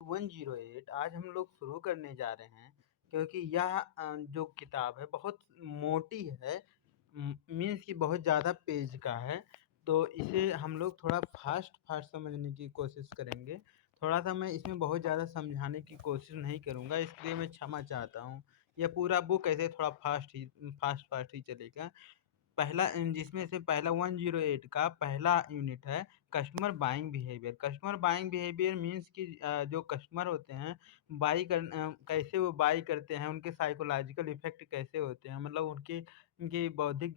108 आज हम लोग शुरू करने जा रहे हैं क्योंकि यह जो किताब है बहुत मोटी है। मीन्स कि बहुत ज़्यादा पेज का है। तो इसे हम लोग थोड़ा फास्ट फास्ट समझने की कोशिश करेंगे। थोड़ा सा मैं इसमें बहुत ज़्यादा समझाने की कोशिश नहीं करूँगा, इसके लिए मैं क्षमा चाहता हूँ। यह पूरा बुक ऐसे थोड़ा फास्ट फास्ट ही चलेगा। पहला जिसमें से पहला 108 का पहला यूनिट है customer buying behaviour. Customer buying behaviour means कि जो कस्टमर होते हैं कैसे वो बाई करते हैं, उनके साइकोलॉजिकल इफेक्ट कैसे होते हैं, मतलब उनकी उनकी बौद्धिक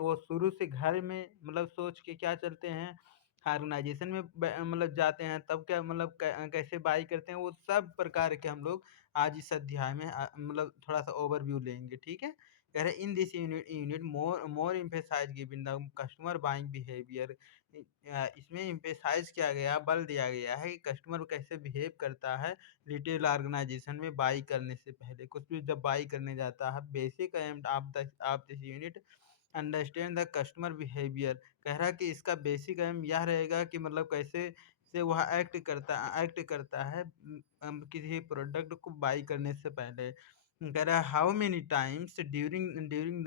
वो शुरू से घर में मतलब सोच के क्या चलते हैं, ऑर्गेनाइजेशन में मतलब जाते हैं तब क्या मतलब कैसे बाई करते हैं, वो सब प्रकार के हम लोग आज इस अध्याय में मतलब थोड़ा सा ओवरव्यू लेंगे। ठीक है। कह रहे in this unit more emphasize given the customer buying behaviour. इसमें एम्फेसाइज किया गया, बल दिया गया है कि कस्टमर कैसे बिहेव करता है रिटेल ऑर्गेनाइजेशन में बाई करने से पहले। कुछ भी जब बाई करने जाता है, basic aim of this unit understand the customer behaviour. कह रहा है कि इसका बेसिक एम यह रहेगा कि मतलब कैसे से वह एक्ट करता है किसी प्रोडक्ट को बाई करने से पहले। कह रहा है how many times during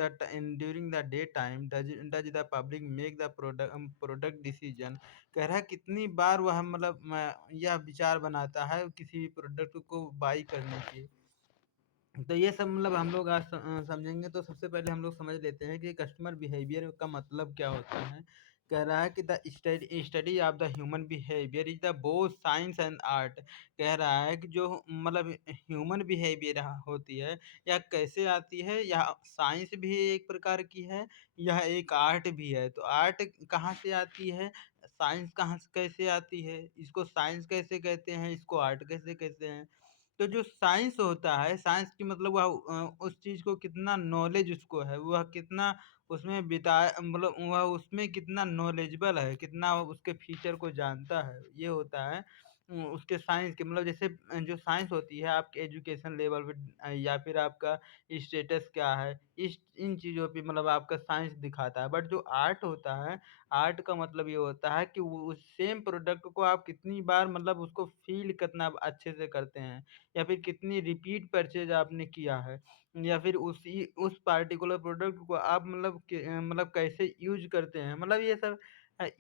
the day time does the public make the product decision. कह रहा है कितनी बार वह मतलब यह विचार बनाता है किसी भी प्रोडक्ट को बाई करने की। तो ये सब मतलब हम लोग आज समझेंगे। तो सबसे पहले हम लोग समझ लेते हैं कि कस्टमर बिहेवियर का मतलब क्या होता है। कह रहा है कि the study of the human behaviour is the both science and art. कह रहा है कि जो मतलब ह्यूमन बिहेवियर होती है यह कैसे आती है, यह साइंस भी एक प्रकार की है, यह एक आर्ट भी है। तो आर्ट कहाँ से आती है, साइंस कहाँ से कैसे आती है, इसको साइंस कैसे कहते हैं, इसको आर्ट कैसे कहते हैं। तो जो साइंस होता है, साइंस की मतलब वह उस चीज़ को कितना नॉलेज उसको है, वह कितना उसमें मतलब वह उसमें कितना नॉलेजेबल है, कितना उसके फीचर को जानता है, ये होता है उसके साइंस के मतलब जैसे जो साइंस होती है आपके एजुकेशन लेवल पे या फिर आपका स्टेटस क्या है, इस इन चीज़ों पे मतलब आपका साइंस दिखाता है। बट जो आर्ट होता है, आर्ट का मतलब ये होता है कि वो उस सेम प्रोडक्ट को आप कितनी बार मतलब उसको फ़ील कितना अच्छे से करते हैं, या फिर कितनी रिपीट परचेज़ आपने किया है, या फिर उस पार्टिकुलर प्रोडक्ट को आप मतलब कैसे यूज़ करते हैं। मतलब ये सब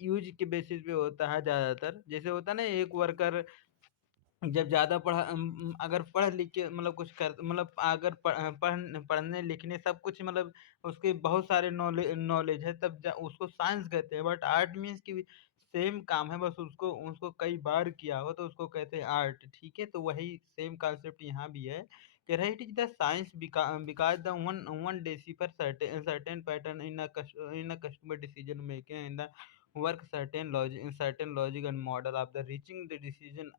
यूज़ के बेसिस पे होता है ज़्यादातर। जैसे होता है ना एक वर्कर जब ज़्यादा अगर पढ़ लिख के मतलब कुछ कर मतलब अगर पढ़ने लिखने सब कुछ मतलब उसके बहुत सारे नॉलेज है तब उसको साइंस कहते हैं। बट आर्ट मीन्स कि सेम काम है, बस उसको उसको कई बार किया हो तो उसको कहते हैं आर्ट। ठीक है। तो वही सेम कॉन्सेप्ट यहाँ भी है कि right is the science because the one one decipher certain pattern in a customer decision making in the work certain logic and model of the reaching the decision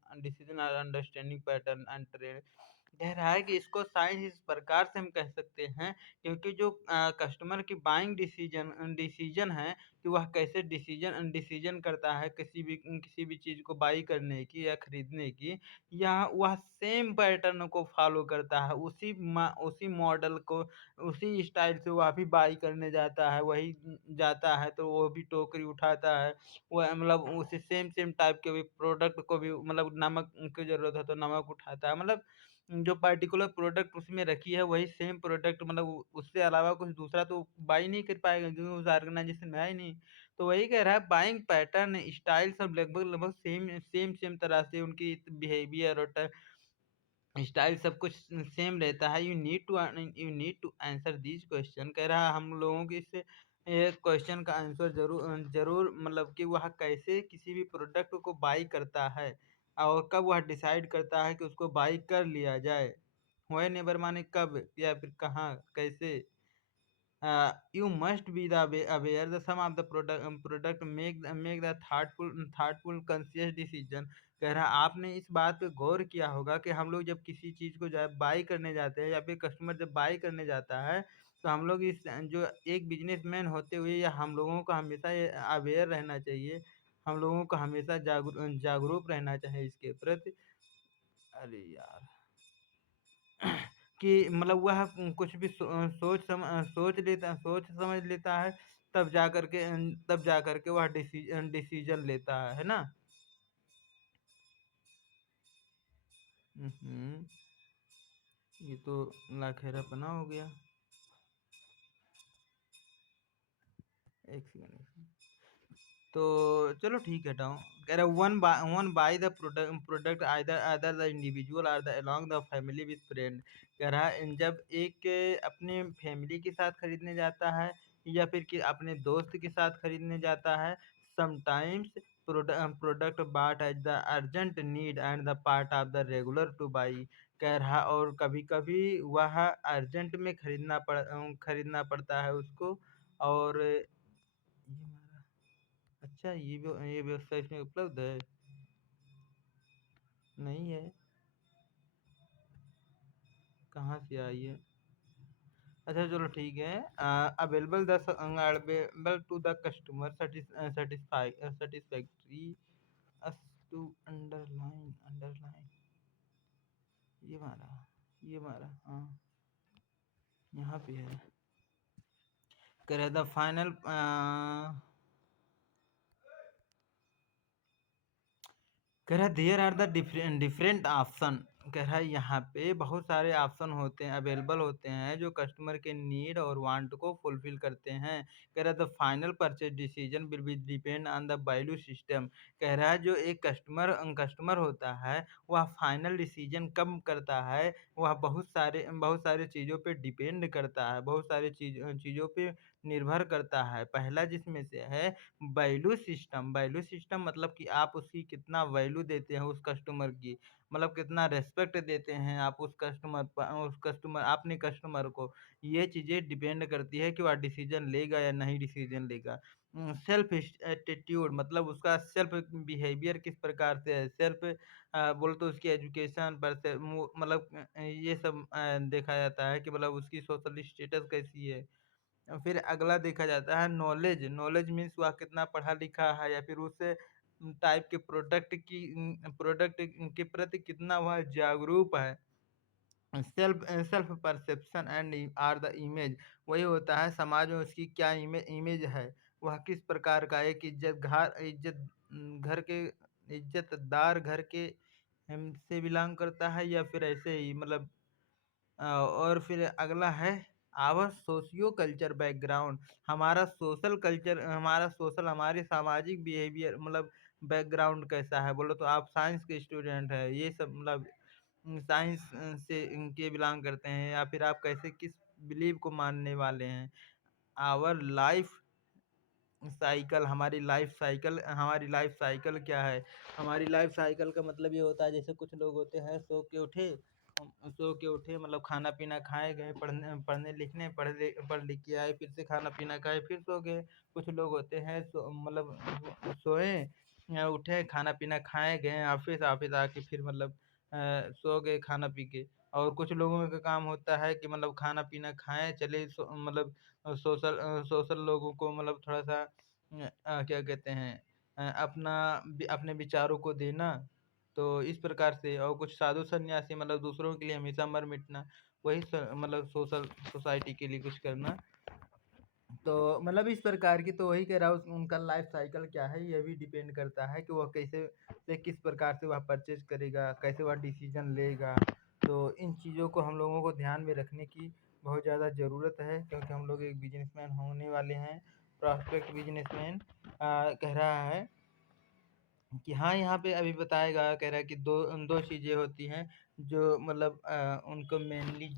or understanding pattern and trend। कह रहा है कि इसको science इस प्रकार से हम कह सकते हैं क्योंकि जो कस्टमर की बाइंग डिसीजन डिसीजन है कि वह कैसे डिसीजन डिसीजन करता है किसी भी चीज़ को बाई करने की या खरीदने की, या वह सेम पैटर्न को फॉलो करता है, उसी मॉडल को उसी स्टाइल से वह भी बाई करने जाता है। वही जाता है तो वो भी टोकरी उठाता है, वह मतलब उसी सेम सेम टाइप के भी प्रोडक्ट को भी मतलब नमक की ज़रूरत है तो नमक उठाता है। मतलब जो पर्टिकुलर प्रोडक्ट उसमें रखी है वही सेम प्रोडक्ट मतलब उससे अलावा कुछ दूसरा तो बाई नहीं कर पाएगा क्योंकि उस ऑर्गेनाइजेशन में है ही नहीं। तो वही कह रहा है बाइंग पैटर्न स्टाइल सब लगभग लगभग सेम सेम सेम तरह से उनकी बिहेवियर और स्टाइल सब कुछ सेम रहता है। You need to answer this question. कह रहा है हम लोगों की इस क्वेश्चन का आंसर जरूर जरूर मतलब कि वह कैसे किसी भी प्रोडक्ट को बाई करता है और कब वह डिसाइड करता है कि उसको बाई कर लिया जाए। वह नेबर माने कब या फिर कहाँ कैसे। You must be the aware the some of the product make the thoughtful conscious decision। कह रहा आपने इस बात पे गौर किया होगा कि हम लोग जब किसी चीज़ को जब बाई करने जाते हैं या फिर कस्टमर जब बाई करने जाता है तो हम लोग इस जो एक बिजनेसमैन होते हुए या हम लोगों को हमेशा ये अवेयर रहना चाहिए, हम लोगों को हमेशा जागरूक रहना चाहिए इसके प्रति। अरे यार कि मतलब वह कुछ भी सोच समझ लेता है तब जा कर के वह डिसीजन लेता है ना। हम्म, ये तो लाखेरापना हो गया। एक सेकंड। तो चलो ठीक है, हटाओ। कह रहा one buy the product either other the individual or the along the family with friend. कह रहा है जब एक अपने फैमिली के साथ खरीदने जाता है या फिर कि अपने दोस्त के साथ खरीदने जाता है, sometimes product bought as the urgent need and the part of the regular to buy. कह रहा और कभी कभी वह अर्जेंट में खरीदना पड़ता है उसको। और ये हमारा, अच्छा ये व्यवस्था इसमें उपलब्ध है? नहीं है। कहाँ से आई है? अच्छा चलो ठीक है। Available the available to the customer satisfactory as to underline underline. ये मारा हाँ, यहाँ पे है। कह रहा द फाइनल कह रहा है there are the different different option. कह रहा है यहाँ पे बहुत सारे ऑप्शन होते हैं, अवेलेबल होते हैं, जो कस्टमर के नीड और वांट को फुलफिल करते हैं। कह रहा है the final purchase decision will be depend on the value system. कह रहा है जो एक कस्टमर होता है वह फाइनल डिसीजन कब करता है, वह बहुत सारे चीज़ों पे डिपेंड करता है, बहुत सारे चीज़ों पे निर्भर करता है। पहला जिसमें से है वैल्यू सिस्टम मतलब कि आप उसकी कितना वैल्यू देते हैं उस कस्टमर की, मतलब कितना रेस्पेक्ट देते हैं आप उस कस्टमर अपने कस्टमर को। ये चीज़ें डिपेंड करती है कि वह डिसीजन लेगा या नहीं डिसीजन लेगा। सेल्फ एटीट्यूड मतलब उसका सेल्फ बिहेवियर किस प्रकार से है, सेल्फ बोले तो उसकी एजुकेशन पर से मतलब ये सब देखा जाता है कि मतलब उसकी सोशल स्टेटस कैसी है। फिर अगला देखा जाता है नॉलेज। नॉलेज मीन्स वह कितना पढ़ा लिखा है या फिर उस टाइप के प्रोडक्ट के प्रति कितना वह जागरूक है। Self perception and or the image, वही होता है समाज में उसकी क्या इमेज है, वह किस प्रकार का एक घर के इज्जतदार घर के से बिलोंग करता है या फिर ऐसे ही मतलब। और फिर अगला है आवर सोशियो कल्चर बैकग्राउंड। हमारी सामाजिक बिहेवियर मतलब बैकग्राउंड कैसा है, बोलो तो आप साइंस के स्टूडेंट है, ये सब मतलब साइंस से इनके बिलोंग करते हैं या फिर आप कैसे किस बिलीव को मानने वाले हैं। आवर लाइफ साइकिल हमारी लाइफ साइकिल क्या है। हमारी लाइफ साइकिल का मतलब ये होता है जैसे कुछ लोग होते हैं सो के उठे मतलब खाना पीना खाए गए, पढ़ने लिखने पढ़ लिख के आए, फिर से खाना पीना खाए फिर सो गए। कुछ लोग होते हैं मतलब सोए उठे खाना पीना खाए गए ऑफिस ऑफिस आके फिर मतलब सो गए खाना पी के। और कुछ लोगों का काम होता है कि मतलब खाना पीना खाएं चले मतलब सोशल लोगों को मतलब थोड़ा सा क्या कहते हैं अपने विचारों को देना। तो इस प्रकार से और कुछ साधु सन्यासी मतलब दूसरों के लिए हमेशा मर मिटना, वही मतलब सोशल सोसाइटी के लिए कुछ करना। तो मतलब इस प्रकार की, तो वही कह रहा हूँ उनका लाइफ साइकिल क्या है ये भी डिपेंड करता है कि वह कैसे से किस प्रकार से वह परचेज करेगा, कैसे वह डिसीजन लेगा। तो इन चीज़ों को हम लोगों को ध्यान में रखने की बहुत ज़्यादा ज़रूरत है क्योंकि हम लोग एक बिजनेसमैन होने वाले हैं। प्रॉस्पेक्ट बिजनेसमैन कह रहा है कि हाँ, यहाँ पे अभी बताएगा, कह रहा है कि दो दो चीज़ें होती हैं जो मतलब उनको मेनली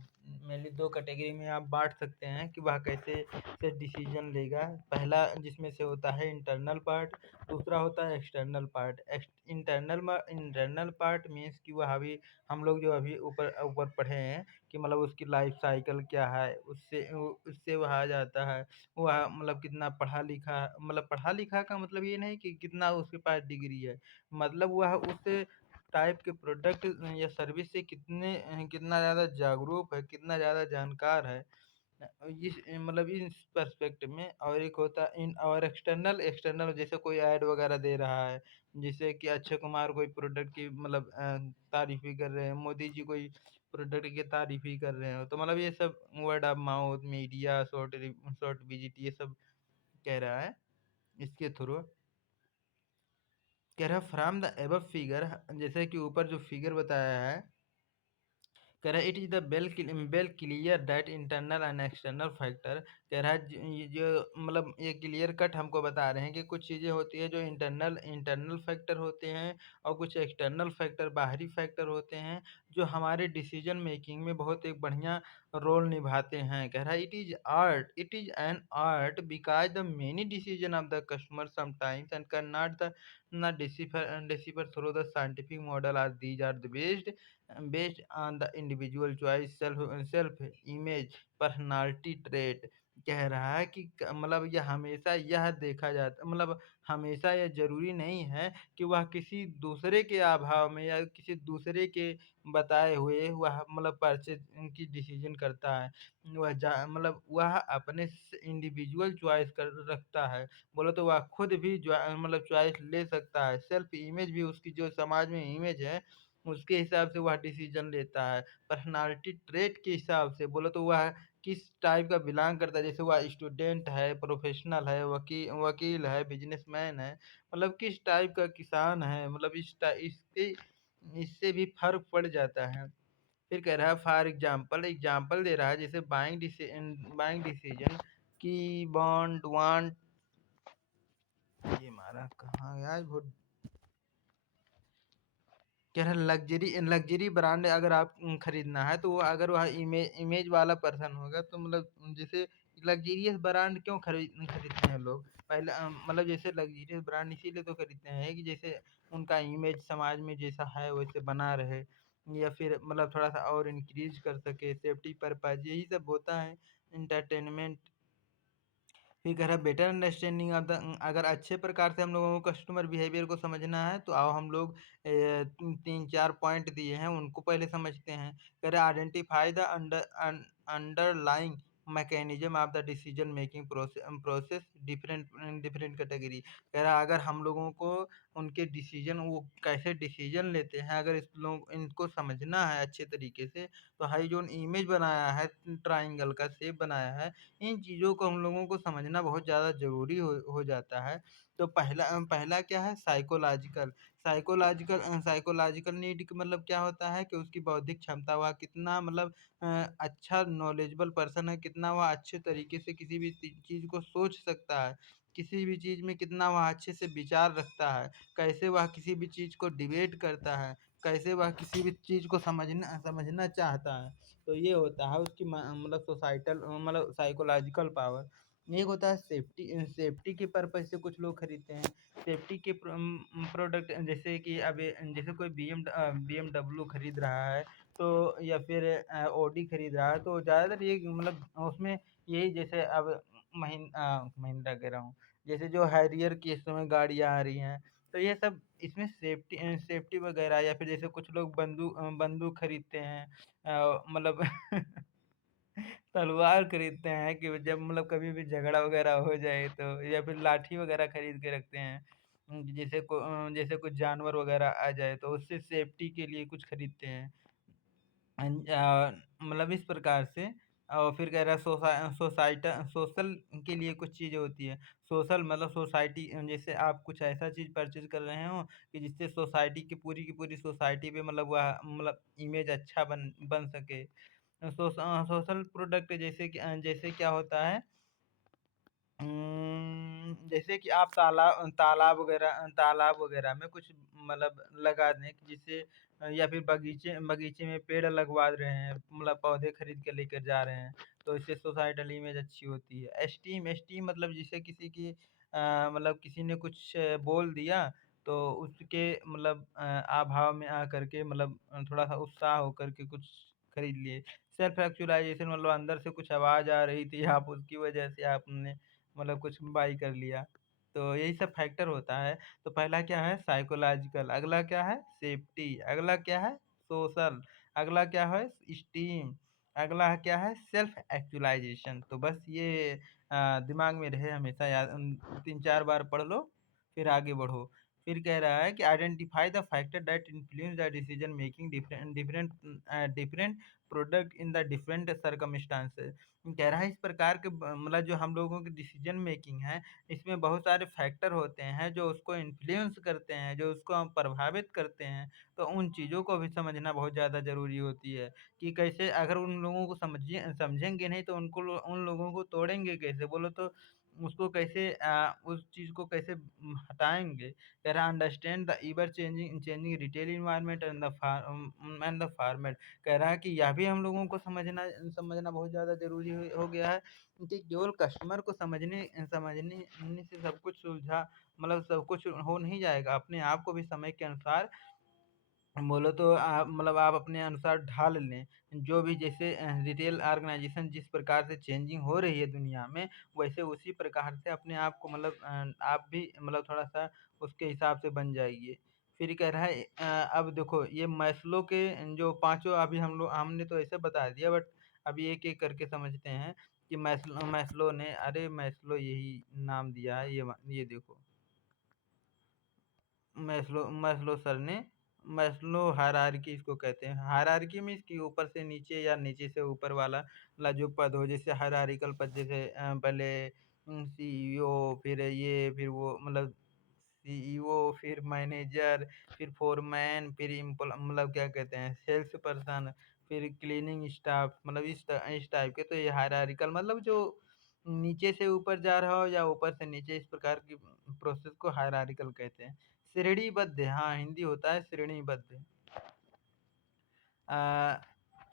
दो कैटेगरी में आप बांट सकते हैं कि वह कैसे से डिसीजन लेगा। पहला जिसमें से होता है इंटरनल पार्ट, दूसरा होता है external part. Internal part means कि वह अभी हम लोग जो अभी ऊपर ऊपर पढ़े हैं कि मतलब उसकी लाइफ साइकिल क्या है, उससे वह आ जाता है। वह मतलब कितना पढ़ा लिखा का मतलब ये नहीं कि कितना उसके पास डिग्री है, मतलब वह उस टाइप के प्रोडक्ट या सर्विस से कितना ज़्यादा जागरूक है, कितना ज़्यादा जानकार है। इस मतलब इस पर्सपेक्टिव में। और एक होता है इन और एक्सटर्नल एक्सटर्नल जैसे कोई ऐड वगैरह दे रहा है, जैसे कि अक्षय कुमार कोई प्रोडक्ट की मतलब तारीफ ही कर रहे हैं, मोदी जी कोई प्रोडक्ट की तारीफ ही कर रहे हो, तो मतलब ये सब word of mouth media short visit ये सब कह रहा है इसके थ्रू। कह रहा है फ्रॉम द एबव फिगर, जैसे कि ऊपर जो फिगर बताया है कह रहा है it is the well clear that internal and external factor. कह रहा है ये जो मतलब ये क्लियर कट हमको बता रहे हैं कि कुछ चीज़ें होती है जो इंटरनल इंटरनल फैक्टर होते हैं और कुछ एक्सटर्नल फैक्टर बाहरी फैक्टर होते हैं जो हमारे डिसीजन मेकिंग में बहुत एक बढ़िया रोल निभाते हैं। कह रहा है it is an art because the many decision of the customer sometimes and can not decipher through the scientific model as these are the based on the individual choice, self image, personality trait. कह रहा है कि मतलब यह हमेशा यह देखा जाता मतलब हमेशा यह ज़रूरी नहीं है कि वह किसी दूसरे के अभाव में या किसी दूसरे के बताए हुए वह मतलब परचेज की डिसीजन करता है। मतलब वह अपने इंडिविजुअल चॉइस कर रखता है। बोले तो वह खुद भी मतलब चॉइस ले सकता है। सेल्फ इमेज भी उसकी जो समाज में इमेज है उसके हिसाब से वह डिसीजन लेता है। पर्सनालिटी ट्रेट के हिसाब से बोले तो वह किस टाइप का बिलॉन्ग करता है, जैसे वह स्टूडेंट है, प्रोफेशनल है, वकील है, बिजनेसमैन है, मतलब किस टाइप का किसान है, मतलब इसके इससे भी फ़र्क पड़ जाता है। फिर कह रहा है फॉर एग्ज़ाम्पल दे रहा है जैसे बाइंग डिसीजन की बॉन्ड वांट ये हमारा कहाँ गया बहुत। कह रहा है लग्जरी ब्रांड अगर आप खरीदना है तो वो अगर वह इमेज वाला पर्सन होगा तो मतलब जैसे लग्जरियस ब्रांड क्यों खरीदते हैं लोग पहले मतलब जैसे लग्जरियस ब्रांड इसीलिए तो खरीदते हैं कि जैसे उनका इमेज समाज में जैसा है वैसे बना रहे या फिर मतलब थोड़ा सा और इंक्रीज कर सके सेफ्टी पर्पज यही सब होता है इंटरटेनमेंट। फिर कह रहा है बेटर अंडरस्टैंडिंग ऑफ द अगर अच्छे प्रकार से हम लोगों को कस्टमर बिहेवियर को समझना है तो आओ हम लोग 3-4 पॉइंट दिए हैं उनको पहले समझते हैं। कह रहा है identify the underlying mechanism of the decision making process different different category. कह रहा है अगर हम लोगों को उनके डिसीजन वो कैसे डिसीजन लेते हैं अगर इस लोग इनको समझना है अच्छे तरीके से तो हाई जो इमेज बनाया है ट्राइंगल का शेप बनाया है इन चीज़ों को हम लोगों को समझना बहुत ज़्यादा ज़रूरी हो जाता है। तो पहला क्या है साइकोलॉजिकल नीड का मतलब क्या होता है कि उसकी बौद्धिक क्षमता वह कितना मतलब अच्छा नॉलेजेबल पर्सन है, कितना वह अच्छे तरीके से किसी भी चीज़ को सोच सकता है, किसी भी चीज़ में कितना वह अच्छे से विचार रखता है, कैसे वह किसी भी चीज़ को डिबेट करता है, कैसे वह किसी भी चीज़ को समझना समझना चाहता है। तो ये होता है उसकी मतलब सोसाइटल मतलब साइकोलॉजिकल पावर। एक होता है सेफ्टी के पर्पज़ से कुछ लोग खरीदते हैं। सेफ्टी के प्रोडक्ट जैसे कि अभी जैसे कोई बीएमडब्ल्यू खरीद रहा है तो या फिर ऑडी खरीद रहा है तो ज़्यादातर ये मतलब उसमें यही जैसे अब महिंद्रा कह रहा हूँ, जैसे जो हैरियर की इस समय गाड़ियाँ आ रही हैं, तो ये सब इसमें सेफ्टी वगैरह या फिर जैसे कुछ लोग बंदूक खरीदते हैं मतलब तलवार खरीदते हैं कि जब मतलब कभी भी झगड़ा वगैरह हो जाए तो या फिर लाठी वगैरह खरीद के रखते हैं जैसे कुछ जानवर वगैरह आ जाए तो उससे सेफ्टी के लिए कुछ खरीदते हैं। मतलब इस प्रकार से और फिर कह रहा है सोशल के लिए कुछ चीज़ें होती है। सोशल मतलब सोसाइटी जैसे आप कुछ ऐसा चीज़ परचेज़ कर रहे हो कि जिससे सोसाइटी की पूरी सोसाइटी पे मतलब वह मतलब इमेज अच्छा बन सके। सोशल प्रोडक्ट जैसे क्या होता है जैसे कि आप तालाब वगैरह में कुछ मतलब लगा दें कि जिससे या फिर बगीचे में पेड़ लगवा रहे हैं मतलब पौधे खरीद के लेकर जा रहे हैं तो इससे सोसाइटल इमेज अच्छी होती है। एस्टीम मतलब जिसे किसी की मतलब किसी ने कुछ बोल दिया तो उसके मतलब अभाव में आकर के मतलब थोड़ा सा उत्साह होकर के कुछ खरीद लिए। सेल्फ एक्चुअलाइजेशन मतलब अंदर से कुछ आवाज़ आ रही थी आप उसकी वजह से आपने मतलब कुछ बाई कर लिया। तो यही सब फैक्टर होता है। तो पहला क्या है साइकोलॉजिकल, अगला क्या है सेफ्टी, अगला क्या है सोशल, अगला क्या है स्टीम, अगला क्या है सेल्फ एक्चुअलाइजेशन। तो बस ये दिमाग में रहे हमेशा याद 3-4 बार पढ़ लो, फिर आगे बढ़ो। फिर कह रहा है कि identify the factor that influence the decision making different different different product in the different circumstances. कह रहा है इस प्रकार के मतलब जो हम लोगों की डिसीजन मेकिंग है, इसमें बहुत सारे फैक्टर होते हैं जो उसको इन्फ्लुएंस करते हैं, जो उसको हम प्रभावित करते हैं। तो उन चीज़ों को भी समझना बहुत ज़्यादा ज़रूरी होती है कि कैसे अगर उन लोगों को समझेंगे नहीं तो उन लोगों को तोड़ेंगे कैसे? बोलो तो उसको कैसे उस चीज़ को कैसे हटाएँगे? कह रहा understand the ever changing changing retail environment and the format. कह रहा है कि यह भी हम लोगों को समझना समझना बहुत ज़्यादा ज़रूरी हो गया है कि केवल कस्टमर को समझने समझने से सब कुछ सुलझा मतलब सब कुछ हो नहीं जाएगा। अपने आप को भी समय के अनुसार बोलो तो आप मतलब आप अपने अनुसार ढाल लें। जो भी जैसे रिटेल ऑर्गेनाइज़ेशन जिस प्रकार से चेंजिंग हो रही है दुनिया में, वैसे उसी प्रकार से अपने आप को मतलब आप भी मतलब थोड़ा-सा उसके हिसाब से बन जाइए। फिर कह रहा है अब देखो ये मैस्लो के जो पाँचों अभी हमने तो ऐसे बता दिया बट अभी एक-एक करके समझते हैं कि मैस्लो ने अरे मैस्लो यही नाम दिया है ये देखो। मैस्लो सर ने मैस्लो हायरार्की इसको कहते हैं। हायरार्की मीन्स कि ऊपर से नीचे या नीचे से ऊपर वाला जो पद हो जैसे हायरार्किकल पद जैसे पहले सीईओ फिर ये फिर वो मतलब सीईओ फिर मैनेजर फिर फोरमैन फिर मतलब क्या कहते हैं सेल्स पर्सन फिर क्लीनिंग स्टाफ मतलब इस टाइप के। तो ये हायरार्किकल मतलब जो नीचे से ऊपर जा रहा हो या ऊपर से नीचे इस प्रकार की प्रोसेस को हायरार्किकल कहते हैं। श्रेणीबद्ध हाँ, हिंदी होता है श्रेणीबद्ध। अ,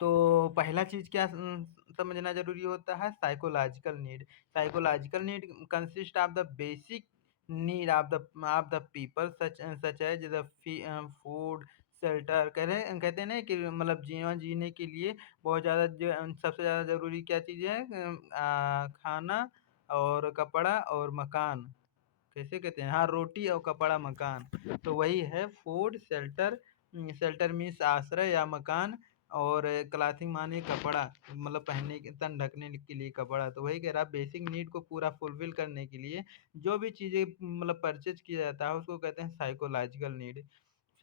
तो पहला चीज़ क्या समझना ज़रूरी होता है psychological need. Psychological need consist of the basic need of the people such as the food, shelter कहते हैं ना कि मतलब जीवन जीने के लिए बहुत ज़्यादा सबसे ज़्यादा ज़रूरी क्या चीज़ है खाना और कपड़ा और मकान। कैसे कहते हैं? हाँ, रोटी और कपड़ा मकान। तो वही है फूड, शेल्टर मीन्स आश्रय या मकान और क्लॉथिंग माने कपड़ा मतलब पहनने के तन ढकने के लिए कपड़ा। तो वही कह रहा बेसिक नीड को पूरा फुलफिल करने के लिए जो भी चीज़ें मतलब परचेज़ किया जाता है उसको कहते हैं साइकोलॉजिकल नीड।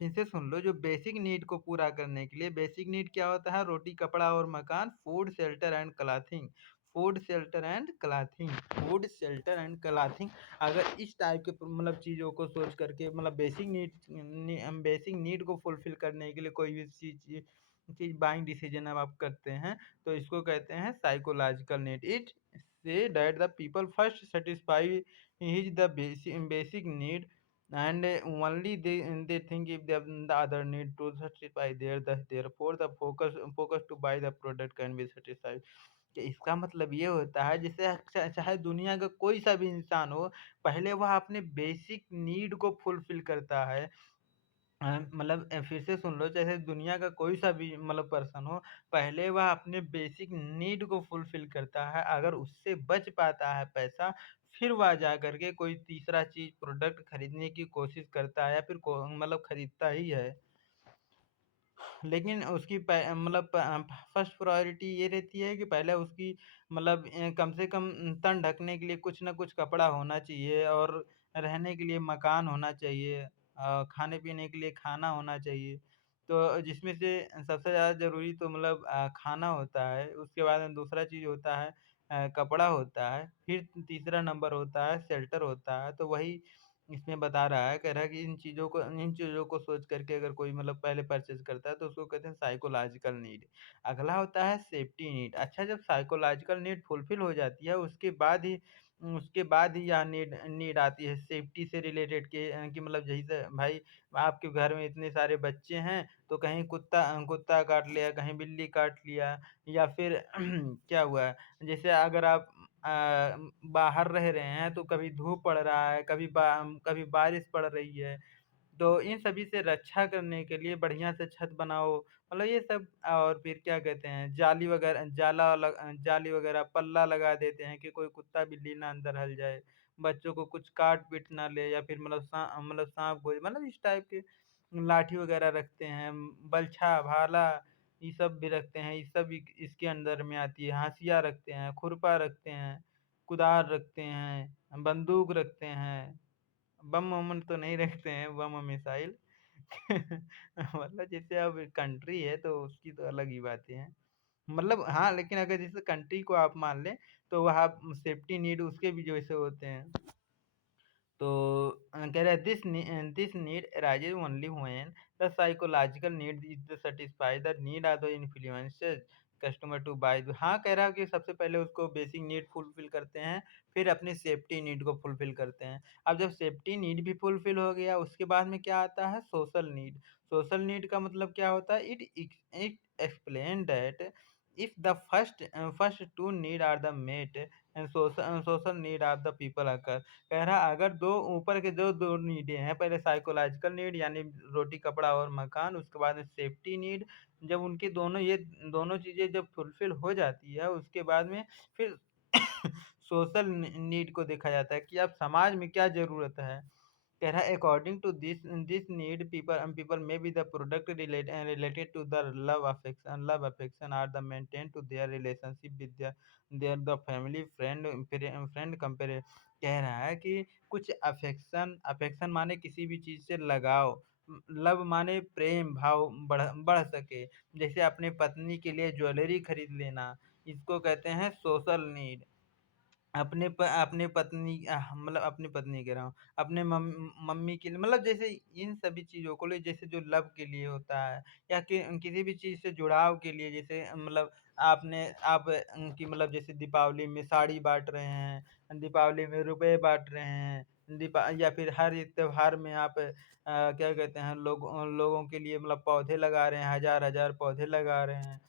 फिर से सुन लो जो बेसिक नीड को पूरा करने के लिए बेसिक नीड क्या होता है रोटी कपड़ा और मकान food shelter and clothing. Food shelter and clothing food shelter and clothing. अगर इस टाइप के मतलब चीज़ों को सोच करके मतलब बेसिक नीड को फुलफिल करने के लिए कोई भी चीज़ चीज़ बाइंग डिसीजन अब आप करते हैं तो इसको कहते हैं psychological need. It say that the people first satisfy his the basic need and only they think if the other need to satisfy therefore the focus to buy the product can be satisfied। कि इसका मतलब ये होता है जैसे चाहे दुनिया का कोई सा भी इंसान हो पहले वह अपने बेसिक नीड को फुलफिल करता है। मतलब फिर से सुन लो चाहे दुनिया का कोई सा भी मतलब पर्सन हो पहले वह अपने बेसिक नीड को फुलफिल करता है। अगर उससे बच पाता है पैसा फिर वह जा करके कोई तीसरा चीज प्रोडक्ट खरीदने की कोशिश करता है या फिर मतलब खरीदता ही है। लेकिन उसकी मतलब फर्स्ट प्रायोरिटी ये रहती है कि पहले उसकी मतलब कम से कम तन ढकने के लिए कुछ ना कुछ कपड़ा होना चाहिए और रहने के लिए मकान होना चाहिए खाने पीने के लिए खाना होना चाहिए। तो जिसमें से सबसे ज़्यादा ज़रूरी तो मतलब खाना होता है उसके बाद में दूसरा चीज़ होता है कपड़ा होता है फिर तीसरा नंबर होता है शेल्टर होता है। तो वही इसमें बता रहा है, कह रहा है कि इन चीज़ों को सोच करके अगर कोई मतलब पहले परचेज़ करता है तो उसको कहते हैं साइकोलॉजिकल नीड। अगला होता है सेफ्टी नीड। अच्छा जब साइकोलॉजिकल नीड फुलफिल हो जाती है उसके बाद ही यह नीड नीड आती है सेफ्टी से रिलेटेड कि मतलब जैसे भाई आपके घर में इतने सारे बच्चे हैं तो कहीं कुत्ता कुत्ता काट लिया, कहीं बिल्ली काट लिया या फिर क्या हुआ जैसे अगर आप बाहर रह रहे हैं तो कभी धूप पड़ रहा है, कभी बारिश पड़ रही है, तो इन सभी से रक्षा करने के लिए बढ़िया से छत बनाओ। मतलब ये सब और फिर क्या कहते हैं जाली वगैरह पल्ला लगा देते हैं कि कोई कुत्ता बिल्ली ना अंदर हल जाए, बच्चों को कुछ काट पीट ना ले या फिर मतलब साँप गोली मतलब इस टाइप के लाठी वगैरह रखते हैं, बलछा, भाला ये सब भी रखते हैं, ये सब इसके अंदर में आती है। हँसिया रखते हैं, खुरपा रखते हैं, कुदार रखते हैं, बंदूक रखते हैं। बम-वम तो नहीं रखते हैं, बम और मिसाइल। मतलब जैसे अब कंट्री है तो उसकी तो अलग ही बातें हैं। मतलब हाँ, लेकिन अगर जैसे कंट्री को आप मान लें, तो वहाँ सेफ्टी नीड उसके भी जो ऐसे होते हैं। तो कह रहा है this need arises only when the psychological need is to satisfy the need of the influences customer to buy. हाँ, कह रहा है कि सबसे पहले उसको बेसिक नीड फुलफिल करते हैं, फिर अपनी सेफ्टी नीड को फुलफिल करते हैं। अब जब सेफ्टी नीड भी फुलफिल हो गया, उसके बाद में क्या आता है सोशल नीड। सोशल नीड का मतलब क्या होता है? It explain that if the first two need are the met and social need are the people occur. कह रहा अगर दो ऊपर के जो 2 नीडें हैं, पहले साइकोलॉजिकल नीड यानी रोटी, कपड़ा और मकान, उसके बाद में सेफ्टी नीड, जब उनकी दोनों ये दोनों चीज़ें जब फुलफिल हो जाती है, उसके बाद में फिर सोशल नीड को देखा जाता है कि अब समाज में क्या ज़रूरत है। कह रहा है according to this need people may be the product related to the love affection or the maintain to their relationship with their the family friend compare. कह रहा है कि कुछ अफेक्शन अफेक्शन माने किसी भी चीज़ से लगाव, लव माने प्रेम भाव बढ़ बढ़ सके। जैसे अपनी पत्नी के लिए ज्वेलरी खरीद लेना, इसको कहते हैं सोशल नीड। अपने पत्नी मतलब अपनी पत्नी कह रहा हूँ, अपने मम्मी के लिए मतलब जैसे इन सभी चीज़ों को ले जैसे जो लव के लिए होता है या कि किसी भी चीज़ से जुड़ाव के लिए जैसे मतलब आप उनकी मतलब जैसे दीपावली में साड़ी बाँट रहे हैं, दीपावली में रुपए बाँट रहे हैं, दीपा या फिर हर एक त्योहार में आप क्या कहते हैं लोगों के लिए मतलब पौधे लगा रहे हैं, हज़ार-हज़ार पौधे लगा रहे हैं।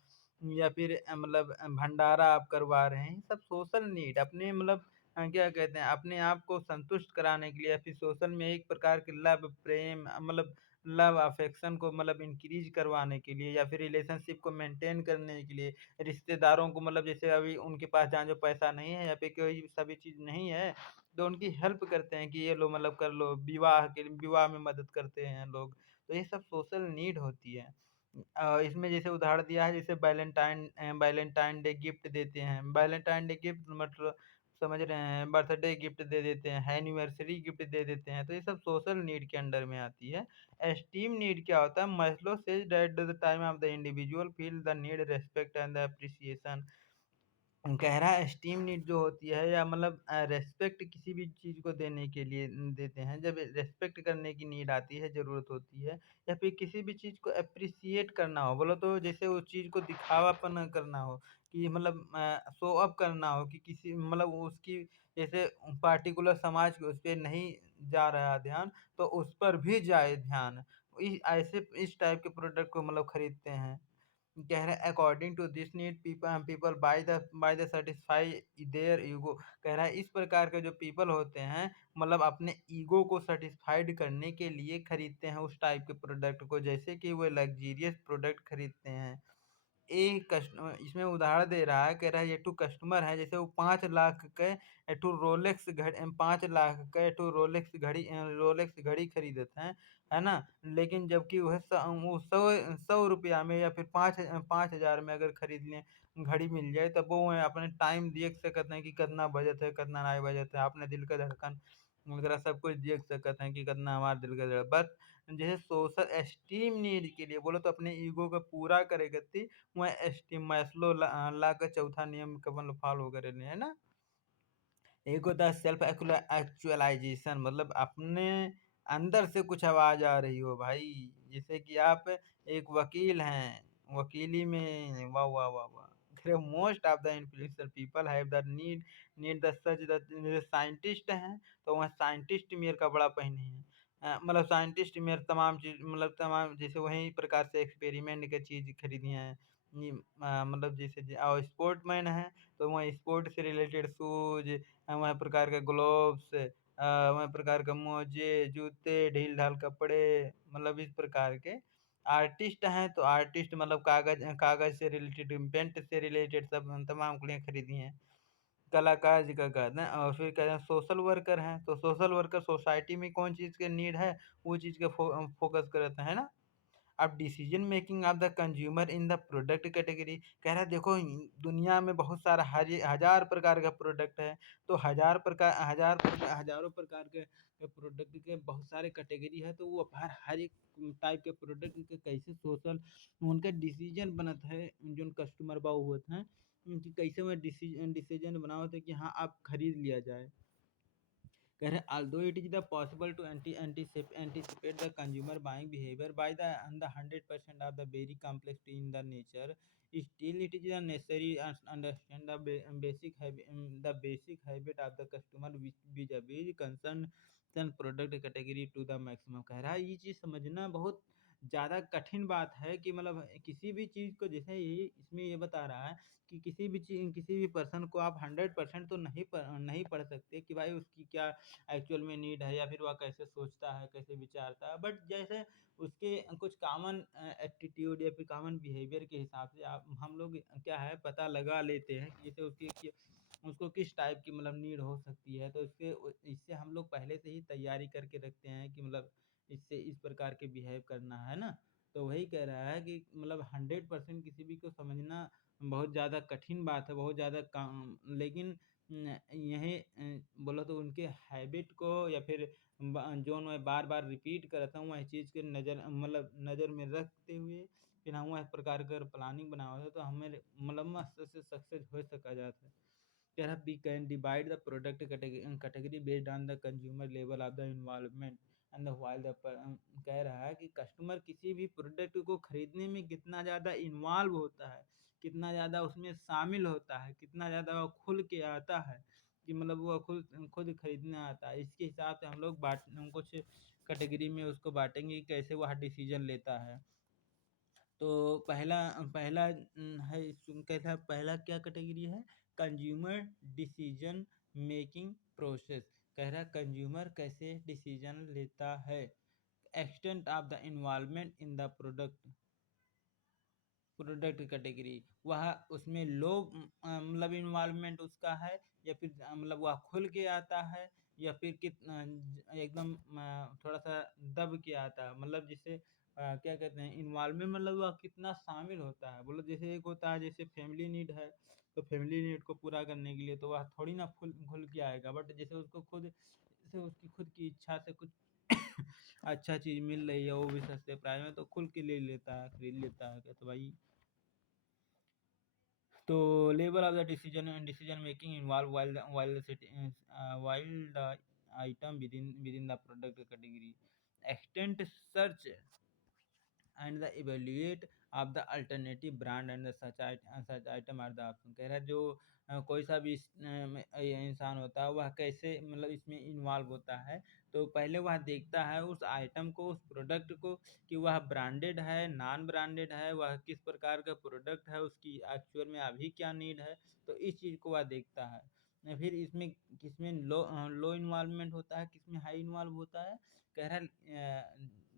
या फिर मतलब भंडारा आप करवा रहे हैं, ये सब सोशल नीड अपने मतलब क्या कहते हैं अपने आप को संतुष्ट कराने के लिए या फिर सोशल में एक प्रकार के लव प्रेम मतलब लव अफेक्शन को मतलब इंक्रीज करवाने के लिए या फिर रिलेशनशिप को मेंटेन करने के लिए रिश्तेदारों को मतलब जैसे अभी उनके पास जहाँ जो पैसा नहीं है या फिर कोई सभी चीज़ नहीं है, तो उनकी हेल्प करते हैं कि ये लो मतलब कर लो, विवाह में मदद करते हैं लोग। तो ये सब सोशल नीड होती है। इसमें जैसे उदाहरण दिया है जैसे वैलेंटाइन डे गिफ्ट देते हैं। वैलेंटाइन डे गिफ्ट मतलब समझ रहे हैं, बर्थडे गिफ्ट दे देते हैं, एनिवर्सरी गिफ्ट दे देते हैं, तो ये सब सोशल नीड के अंडर में आती है। एस्टीम नीड क्या होता है? Maslow says that the time of the individual feel the need respect and the appreciation. कह रहा है एस्टीम नीड जो होती है या मतलब रिस्पेक्ट किसी भी चीज़ को देने के लिए देते हैं। जब रिस्पेक्ट करने की नीड आती है, ज़रूरत होती है या फिर किसी भी चीज़ को एप्रिशिएट करना हो, बोलो तो जैसे उस चीज़ को दिखावापन करना हो कि मतलब शो ऑफ करना हो कि किसी मतलब उसकी जैसे पार्टिकुलर समाज के उस पे नहीं जा रहा है ध्यान, तो उस पर भी जाए ध्यान। इस टाइप के प्रोडक्ट को मतलब खरीदते हैं। कह रहा है according to this need people buy the satisfy their ego. कह रहा है इस प्रकार के जो पीपल होते हैं मतलब अपने ईगो को सेटिस्फाइड करने के लिए खरीदते हैं उस टाइप के प्रोडक्ट को, जैसे कि वो लग्जीरियस प्रोडक्ट खरीदते हैं। एक इसमें उदाहरण दे रहा है, कह रहा है ये ठो कस्टमर है जैसे वो 5 लाख के एठो रोलेक्स 5 लाख के एठो रोलेक्स घड़ी खरीदत हैं, है ना? लेकिन जबकि वह वो 100 रुपया में या फिर 5,000 में अगर खरीद लें, घड़ी मिल जाए तब वो अपने टाइम देख सकत हैं कि कितना बजत है, कितना नहीं बजत है, अपने दिल का धड़कन वगैरह सब कुछ देख सकत हैं कि कितना हमारा दिल का धड़कन बस जैसे सोशल एस्टीम नीड के लिए बोलो तो अपने ईगो को पूरा करे खातिर वह एस्टीम मैस्लो ला का चौथा नियम का मतलब फॉलो करेले है ना। एक होता है सेल्फ एक्चुअलाइजेशन मतलब अपने अंदर से कुछ आवाज आ रही हो भाई, जैसे कि आप एक वकील हैं, वकीली में वाह वाह वाह वाह most of the influential people have the need need the such the scientist हैं, तो वह साइंटिस्ट मेयर का बड़ा पहने हैं। मतलब साइंटिस्ट मेयर तमाम चीज मतलब तमाम जैसे वही प्रकार से एक्सपेरिमेंट की चीज खरीदी हैं। मतलब जैसे और स्पोर्टमैन है तो वह स्पोर्ट से रिलेटेड शूज, वह प्रकार के ग्लोव्स, वह प्रकार के मोजे, जूते, ढील-ढाल कपड़े मतलब इस प्रकार के। आर्टिस्ट हैं तो आर्टिस्ट मतलब कागज़ से रिलेटेड, पेंट से रिलेटेड सब तमाम कपड़े खरीदी हैं। कलाकार जी का कहते हैं और फिर कहते हैं सोशल वर्कर हैं, तो सोशल वर्कर सोसाइटी में कौन चीज़ के नीड है, वो चीज़ के फोकस करते हैं ना। अब decision making of the consumer in the product category, कह रहा है देखो दुनिया में बहुत सारा हजार प्रकार का प्रोडक्ट है। तो हजारों प्रकार के प्रोडक्ट के बहुत सारे कैटेगरी है, तो वो हर एक टाइप के प्रोडक्ट के कैसे सोशल उनका डिसीजन बनत है, जो कस्टमर बा होत हैं कि कैसे वह डिसीजन बनावत है कि हाँ आप खरीद लिया जाए। कह रहे although it is the possible to anticipate the consumer buying behavior by the 100% of the very complexity in the nature, still it is necessary to understand the basic habit of the customer vis-a-vis concern product category to the maximum। कह रहा है ये चीज़ समझना बहुत ज़्यादा कठिन बात है कि मतलब किसी भी चीज़ को, जैसे ये इसमें ये बता रहा है कि किसी भी पर्सन को आप 100% तो नहीं पढ़ सकते कि भाई उसकी क्या एक्चुअल में नीड है, या फिर वह कैसे सोचता है, कैसे विचारता है। बट जैसे उसके कुछ कॉमन एटीट्यूड या फिर कॉमन बिहेवियर के हिसाब से आप हम लोग क्या है पता लगा लेते हैं कि जैसे उसको किस टाइप की मतलब नीड हो सकती है। तो इससे हम लोग पहले से ही तैयारी करके रखते हैं कि मतलब इससे इस प्रकार के बिहेव करना है ना। तो वही कह रहा है कि मतलब 100% किसी भी को समझना बहुत ज़्यादा कठिन बात है, बहुत ज़्यादा काम, लेकिन यही बोला तो उनके हैबिट को या फिर जो मैं बार बार रिपीट करता हूँ वह चीज़ के नज़र में रखते हुए फिर हम वह प्रकार कर प्लानिंग बनावत है, तो हमें मतलब मस्त से सक्सेस हो सका जाता है। कह रहा we can divide the product category based on the consumer level of the involvement and the while कह रहा है कि कस्टमर किसी भी प्रोडक्ट को खरीदने में कितना ज़्यादा इन्वॉल्व होता है, कितना ज़्यादा उसमें शामिल होता है, कितना ज़्यादा वो खुल के आता है कि मतलब वो खुद खुद खरीदने आता है। इसके हिसाब से हम लोग कुछ कैटेगरी में उसको बांटेंगे कि कैसे वह डिसीजन लेता है। तो पहला पहला है कैसा, पहला क्या कैटेगरी है, कंज्यूमर डिसीजन मेकिंग प्रोसेस। कह रहा है कंज्यूमर कैसे डिसीजन लेता है, extent of the involvement in the product category, वह उसमें लो मतलब इन्वॉल्वमेंट उसका है, या फिर मतलब वह खुल के आता है, या फिर एकदम थोड़ा सा दब के आता है, मतलब जिसे क्या कहते हैं इन्वॉल्वमेंट, मतलब वह कितना शामिल होता है। बोलो जैसे एक होता है जैसे फैमिली नीड है, तो फैमिली नीड को पूरा करने के लिए तो वह थोड़ी ना खुल के आएगा, बट जैसे उसको खुद जैसे उसकी खुद की इच्छा से कुछ अच्छा चीज़ मिल रही है वो भी सस्ते प्राइस में, तो खुल के ले लेता है, खरीद लेता है। कहते भाई तो level of the decision making involved while the item within the product category, extent search and the evaluate of the alternative brand and the such item are the option। कह रहा है जो कोई सा भी इंसान होता है वह कैसे मतलब इसमें इन्वॉल्व होता है, तो पहले वह देखता है उस आइटम को, उस प्रोडक्ट को कि वह ब्रांडेड है, नॉन ब्रांडेड है, वह किस प्रकार का प्रोडक्ट है, उसकी एक्चुअल में अभी क्या नीड है, तो इस चीज़ को वह देखता है। फिर इसमें किसमें लो इन्वॉल्वमेंट होता है, किसमें हाई इन्वॉल्व होता है। कह रहा है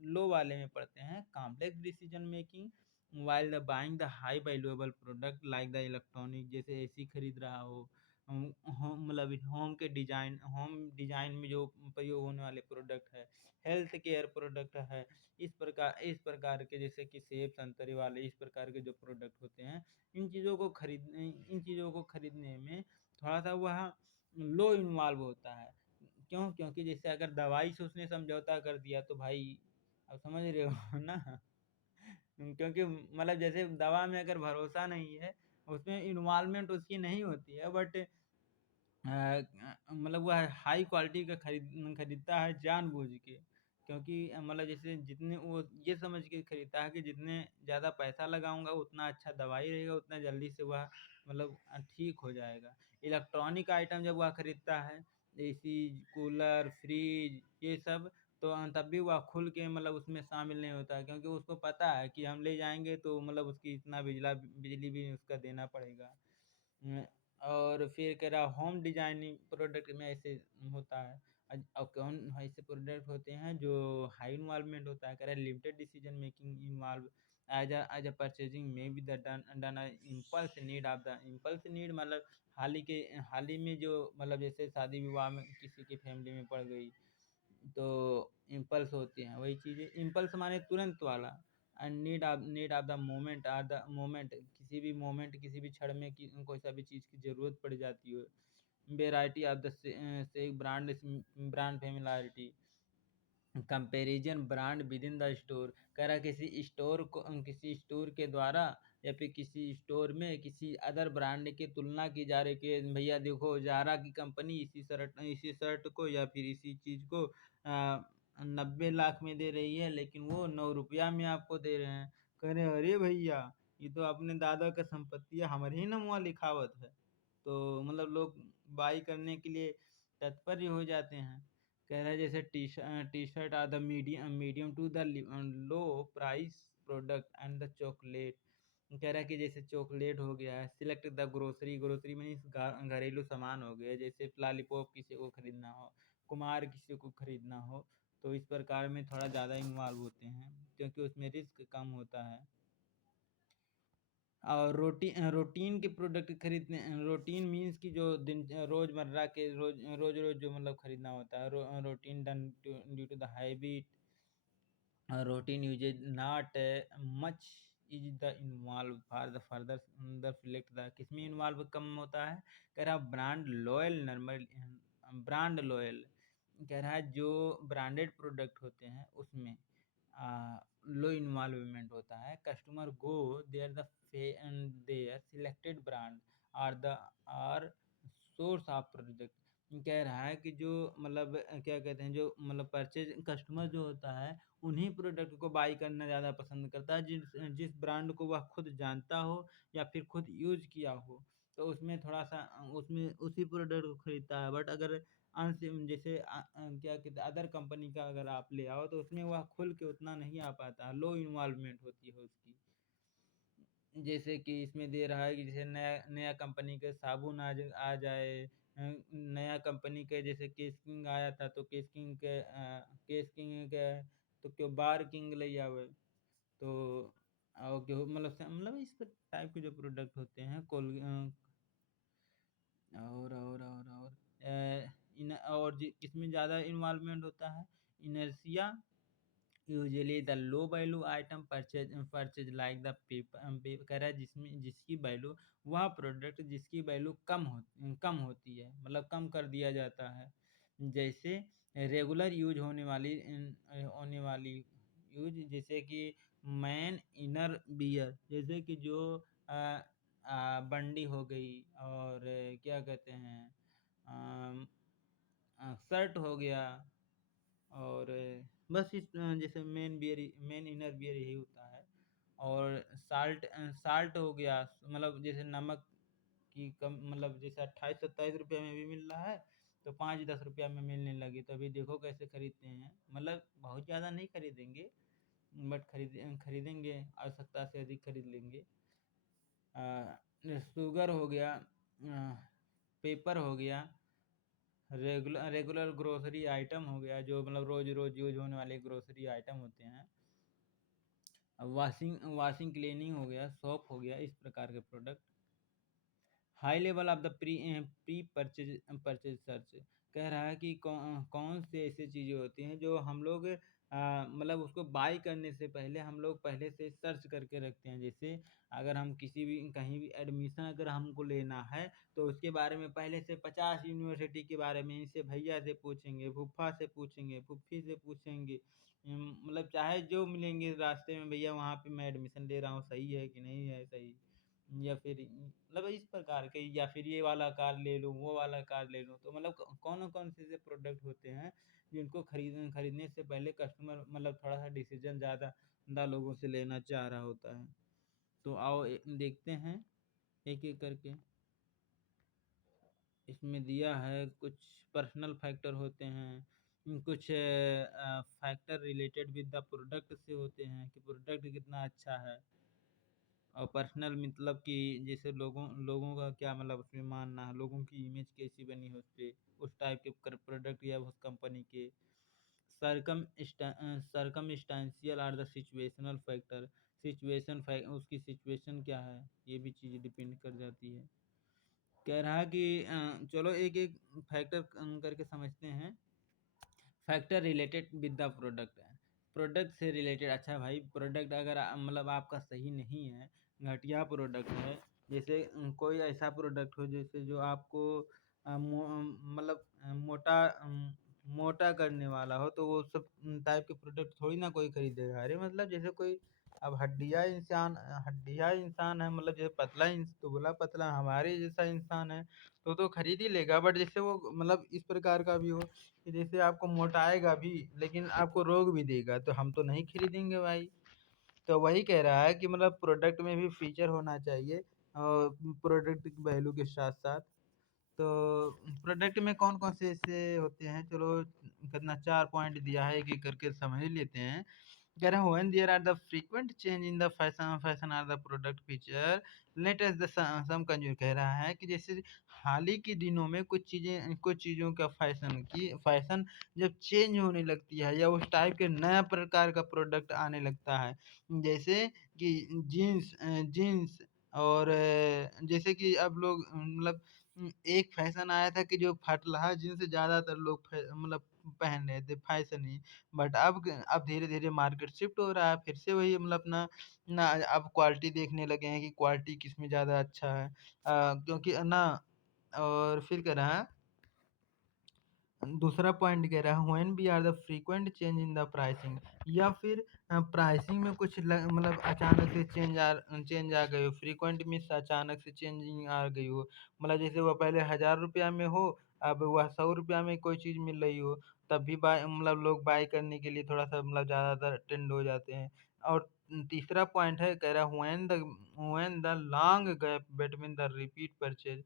लो वाले में पढ़ते हैं complex decision making while the buying the high valuable product like the electronic, जैसे एसी खरीद रहा हो, होम मतलब होम डिजाइन में जो प्रयोग होने वाले प्रोडक्ट है, हेल्थ केयर प्रोडक्ट है, इस प्रकार के जैसे कि सेब संतरे वाले इस प्रकार के जो प्रोडक्ट होते हैं, इन चीज़ों को खरीदने में थोड़ा सा वह लो इन्वॉल्व होता है। क्यों? क्योंकि जैसे अगर दवाई से उसने समझौता कर दिया तो भाई अब समझ रहे हो ना। क्योंकि मतलब जैसे दवा में अगर भरोसा नहीं है, उसमें इन्वॉल्वमेंट उसकी नहीं होती है, बट मतलब वह हाई क्वालिटी का खरीदता है जानबूझ के, क्योंकि मतलब जैसे जितने वो ये समझ के खरीदता है कि जितने ज़्यादा पैसा लगाऊंगा उतना अच्छा दवाई रहेगा, उतना जल्दी से वह मतलब ठीक हो जाएगा। इलेक्ट्रॉनिक आइटम जब वह खरीदता है, एसी, कूलर, फ्रिज ये सब, तो तब भी वह खुल के मतलब उसमें शामिल नहीं होता है, क्योंकि उसको पता है कि हम ले जाएंगे तो मतलब उसकी इतना बिजली भी उसका देना पड़ेगा। अ, और फिर कह रहा होम डिजाइनिंग प्रोडक्ट में ऐसे होता है। और कौन ऐसे प्रोडक्ट होते हैं जो हाई इन्वॉल्वमेंट होता है। कह रहा है limited decision making involve as a purchasing में be the done impulse need of the impulse need, मतलब हाल ही में जो मतलब जैसे शादी विवाह में किसी की फैमिली में पड़ गई, तो इम्पल्स होती हैं वही चीज़ें, इम्पल्स माने तुरंत वाला, need of the moment or the moment, किसी भी मोमेंट, किसी भी क्षण में कोई सा भी चीज़ की ज़रूरत पड़ जाती हो। वेराइटी ऑफ द से brand familiarity, comparison brand with in the store, कह रहा है किसी स्टोर के द्वारा या फिर किसी स्टोर में किसी अदर ब्रांड की तुलना की जा रही है कि भैया देखो ज़ारा की कंपनी इसी शर्ट को या फिर इसी चीज़ को 90 लाख में दे रही है, लेकिन वो 9 रुपया में आपको दे रहे हैं। कह रहे अरे भैया, ये तो अपने दादा का संपत्ति है, हमारे ही नमवा लिखावत है। तो मतलब लोग बाई करने के लिए तत्पर हो जाते हैं। कह रहा है जैसे T shirt or the medium to the low price product and the chocolate, कह रहा है कि जैसे चॉकलेट हो गया है, select the grocery, grocery means घरेलू सामान हो गया, जैसे लॉलीपॉप किसी को खरीदना हो, कुमार किसी को खरीदना हो, तो इस प्रकार में थोड़ा ज़्यादा इन्वॉल्व होते हैं क्योंकि उसमें रिस्क कम होता है। और रूटीन के प्रोडक्ट खरीदने, रूटीन मीन्स कि जो दिन रोज़मर्रा के रोज़ रोज़ जो मतलब खरीदना होता है, routine done due to the habit, routine usage not much is the involve for the further select the, किसमें इन्वॉल्व कम होता है, कह रहा brand loyal normal, brand loyal, कह रहा है जो ब्रांडेड प्रोडक्ट होते हैं उसमें लो इन्वॉल्वमेंट होता है। Customer go their the their selected brand or the or source of product, कह रहा है कि जो मतलब क्या कहते हैं, जो मतलब परचेज कस्टमर जो होता है उन्हीं प्रोडक्ट को बाई करना ज़्यादा पसंद करता है जिस जिस ब्रांड को वह खुद जानता हो या फिर खुद यूज़ किया हो, तो उसमें थोड़ा-सा उसमें उसी प्रोडक्ट को खरीदता है। बट अगर जैसे क्या कहते हैं अदर कंपनी का अगर आप ले आओ तो उसमें वह खुल के उतना नहीं आ पाता, लो इन्वॉल्वमेंट होती है उसकी। जैसे कि इसमें दे रहा है कि जैसे नया नया कंपनी के साबुन आ जाए, नया कंपनी के जैसे केस किंग आया था तो केस किंग के तो क्यों बार किंग ले आवे, तो और क्यों मतलब इस टाइप के जो प्रोडक्ट होते हैं और किसमें ज़्यादा इन्वॉल्वमेंट होता है, inertia, usually the low value item purchase like the paper, कह रहा है जिसकी वैल्यू, वह प्रोडक्ट जिसकी वैल्यू कम होती है, मतलब कम कर दिया जाता है, जैसे रेगुलर यूज होने वाली यूज, जैसे कि मैन इनर बियर, जैसे कि जो बंडी हो गई, और क्या कहते हैं शर्ट हो गया, और बस जैसे मेन इनर बियर यही होता है। और साल्ट हो गया, मतलब जैसे नमक की कम, मतलब जैसे 28-27 रुपये में भी मिल रहा है तो 5-10 रुपया में मिलने लगे, तो अभी देखो कैसे खरीदते हैं, मतलब बहुत ज़्यादा नहीं खरीदेंगे बट खरीदेंगे, आवश्यकता से अधिक खरीद लेंगे। शुगर हो गया, पेपर हो गया, रेगुलर ग्रोसरी आइटम हो गया, जो मतलब रोज रोज यूज होने वाले ग्रोसरी आइटम होते हैं। वॉशिंग क्लीनिंग हो गया, सोप हो गया, इस प्रकार के product. High level of the pre purchase search, कह रहा है कि कौन से ऐसी चीज़ें होती हैं जो हम लोग मतलब उसको बाई करने से पहले हम लोग पहले से सर्च करके रखते हैं। जैसे अगर हम किसी भी कहीं भी एडमिशन अगर हमको लेना है तो उसके बारे में पहले से 50 यूनिवर्सिटी के बारे में इनसे भैया से पूछेंगे, फूफा से पूछेंगे, फूफी से पूछेंगे, मतलब चाहे जो मिलेंगे रास्ते में, भैया वहाँ पे मैं एडमिशन ले रहा हूँ, सही है कि नहीं है सही, या फिर मतलब इस प्रकार के, या फिर ये वाला कार ले लूँ, वो वाला कार ले लूँ, तो मतलब कौन-कौन से ऐसे प्रोडक्ट होते हैं जिनको खरीदने से पहले कस्टमर मतलब थोड़ा-सा डिसीज़न ज़्यादा लोगों से लेना चाह रहा होता है। तो आओ देखते हैं एक-एक करके। इसमें दिया है कुछ पर्सनल फैक्टर होते हैं, कुछ factor related with the product से होते हैं कि प्रोडक्ट कितना अच्छा है। और पर्सनल मतलब कि जैसे लोगों लोगों का क्या मतलब उसमें मानना है, लोगों की इमेज कैसी बनी है उसपे, उस टाइप के प्रोडक्ट या उस कंपनी के। Circumstantial or the situational factor, उसकी सिचुएशन क्या है, ये भी चीज़ डिपेंड कर जाती है। कह रहा है कि चलो एक एक फैक्टर करके समझते हैं। Factor related with the product है, प्रोडक्ट से रिलेटेड अच्छा भाई प्रोडक्ट अगर मतलब आपका सही नहीं है, घटिया प्रोडक्ट है, जैसे कोई ऐसा प्रोडक्ट हो जैसे जो आपको मतलब मोटा करने वाला हो तो वो सब टाइप के प्रोडक्ट थोड़ी ना कोई खरीदेगा। अरे मतलब जैसे कोई अब हड्डियाँ इंसान है, मतलब जैसे दुबला पतला हमारे जैसा इंसान है तो खरीद ही लेगा। बट जैसे वो मतलब इस प्रकार का भी हो कि जैसे आपको मोटाएगा भी लेकिन आपको रोग भी देगा तो हम तो नहीं खरीदेंगे भाई। तो वही कह रहा है कि मतलब प्रोडक्ट में भी फीचर होना चाहिए और प्रोडक्ट की वैल्यू के साथ साथ। तो प्रोडक्ट में कौन कौन से ऐसे होते हैं, चलो कितना 4 पॉइंट दिया है, एक एक करके समझ लेते हैं। कह रहे हैं when there are the frequent change in the fashion or the product feature latest the some consumer. कह रहा है कि जैसे हाल ही के दिनों में कुछ चीज़ों का फैशन जब चेंज होने लगती है या उस टाइप के नया प्रकार का प्रोडक्ट आने लगता है, जैसे कि जीन्स और जैसे कि अब लोग मतलब एक फैशन आया था कि जो फटलहा जीन्स ज़्यादातर लोग मतलब पहन रहे थे फैशन ही। बट अब धीरे-धीरे मार्केट शिफ्ट हो रहा है, फिर से वही मतलब अपना ना अब क्वालिटी देखने लगे हैं कि क्वालिटी किसमें ज़्यादा अच्छा है। क्योंकि ना और फिर कह रहा है दूसरा पॉइंट कह रहा है when we are the frequent change in the pricing, या फिर प्राइसिंग में कुछ मतलब अचानक से चेंज आ गई हो। फ्रीक्वेंट मीन्स अचानक से चेंजिंग आ गई हो, मतलब जैसे वो पहले 1000 रुपया में हो, अब वह 100 रुपया में कोई चीज़ मिल रही हो, तब भी बाय मतलब लोग बाय करने के लिए थोड़ा सा मतलब ज़्यादातर टेंड हो जाते हैं। और तीसरा पॉइंट है कह रहा है when the long gap between the repeat purchase.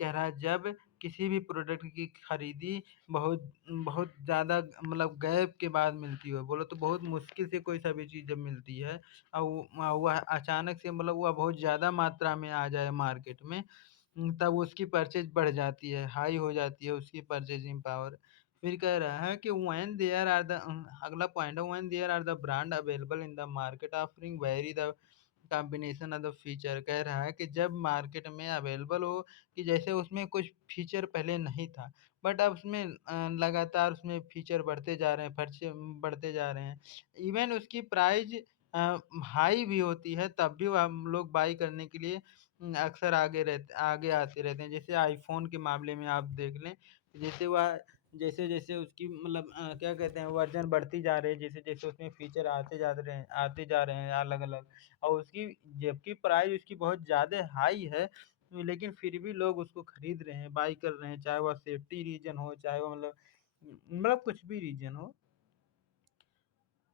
कह रहा है जब किसी भी प्रोडक्ट की खरीदी बहुत बहुत ज़्यादा मतलब गैप के बाद मिलती हो, बोलो तो बहुत मुश्किल से कोई सा भी चीज़ जब मिलती है और वह अचानक से मतलब वह बहुत ज़्यादा मात्रा में आ जाए मार्केट में, तब उसकी परचेज बढ़ जाती है, हाई हो जाती है उसकी परचेजिंग पावर। फिर कह रहा है कि अगला पॉइंट है when there are the brand available in the market offering very the combination of the feature. कह रहा है कि जब मार्केट में अवेलेबल हो कि जैसे उसमें कुछ फीचर पहले नहीं था, बट अब उसमें लगातार उसमें फीचर बढ़ते जा रहे हैं, फर्चे बढ़ते जा रहे हैं। इवन उसकी प्राइस हाई भी होती है तब भी वो हम लोग बाई करने के लिए अक्सर आगे आते रहते हैं। जैसे आईफ़ोन के मामले में आप देख लें, जैसे वह जैसे-जैसे उसकी मतलब क्या कहते हैं वर्ज़न बढ़ती जा रही है, जैसे-जैसे उसमें फीचर आते जा रहे हैं अलग-अलग, और उसकी जबकि प्राइस उसकी बहुत ज़्यादा हाई है, लेकिन फिर भी लोग उसको खरीद रहे हैं, बाय कर रहे हैं, चाहे वह सेफ्टी रीज़न हो, चाहे वो मतलब कुछ भी रीज़न हो।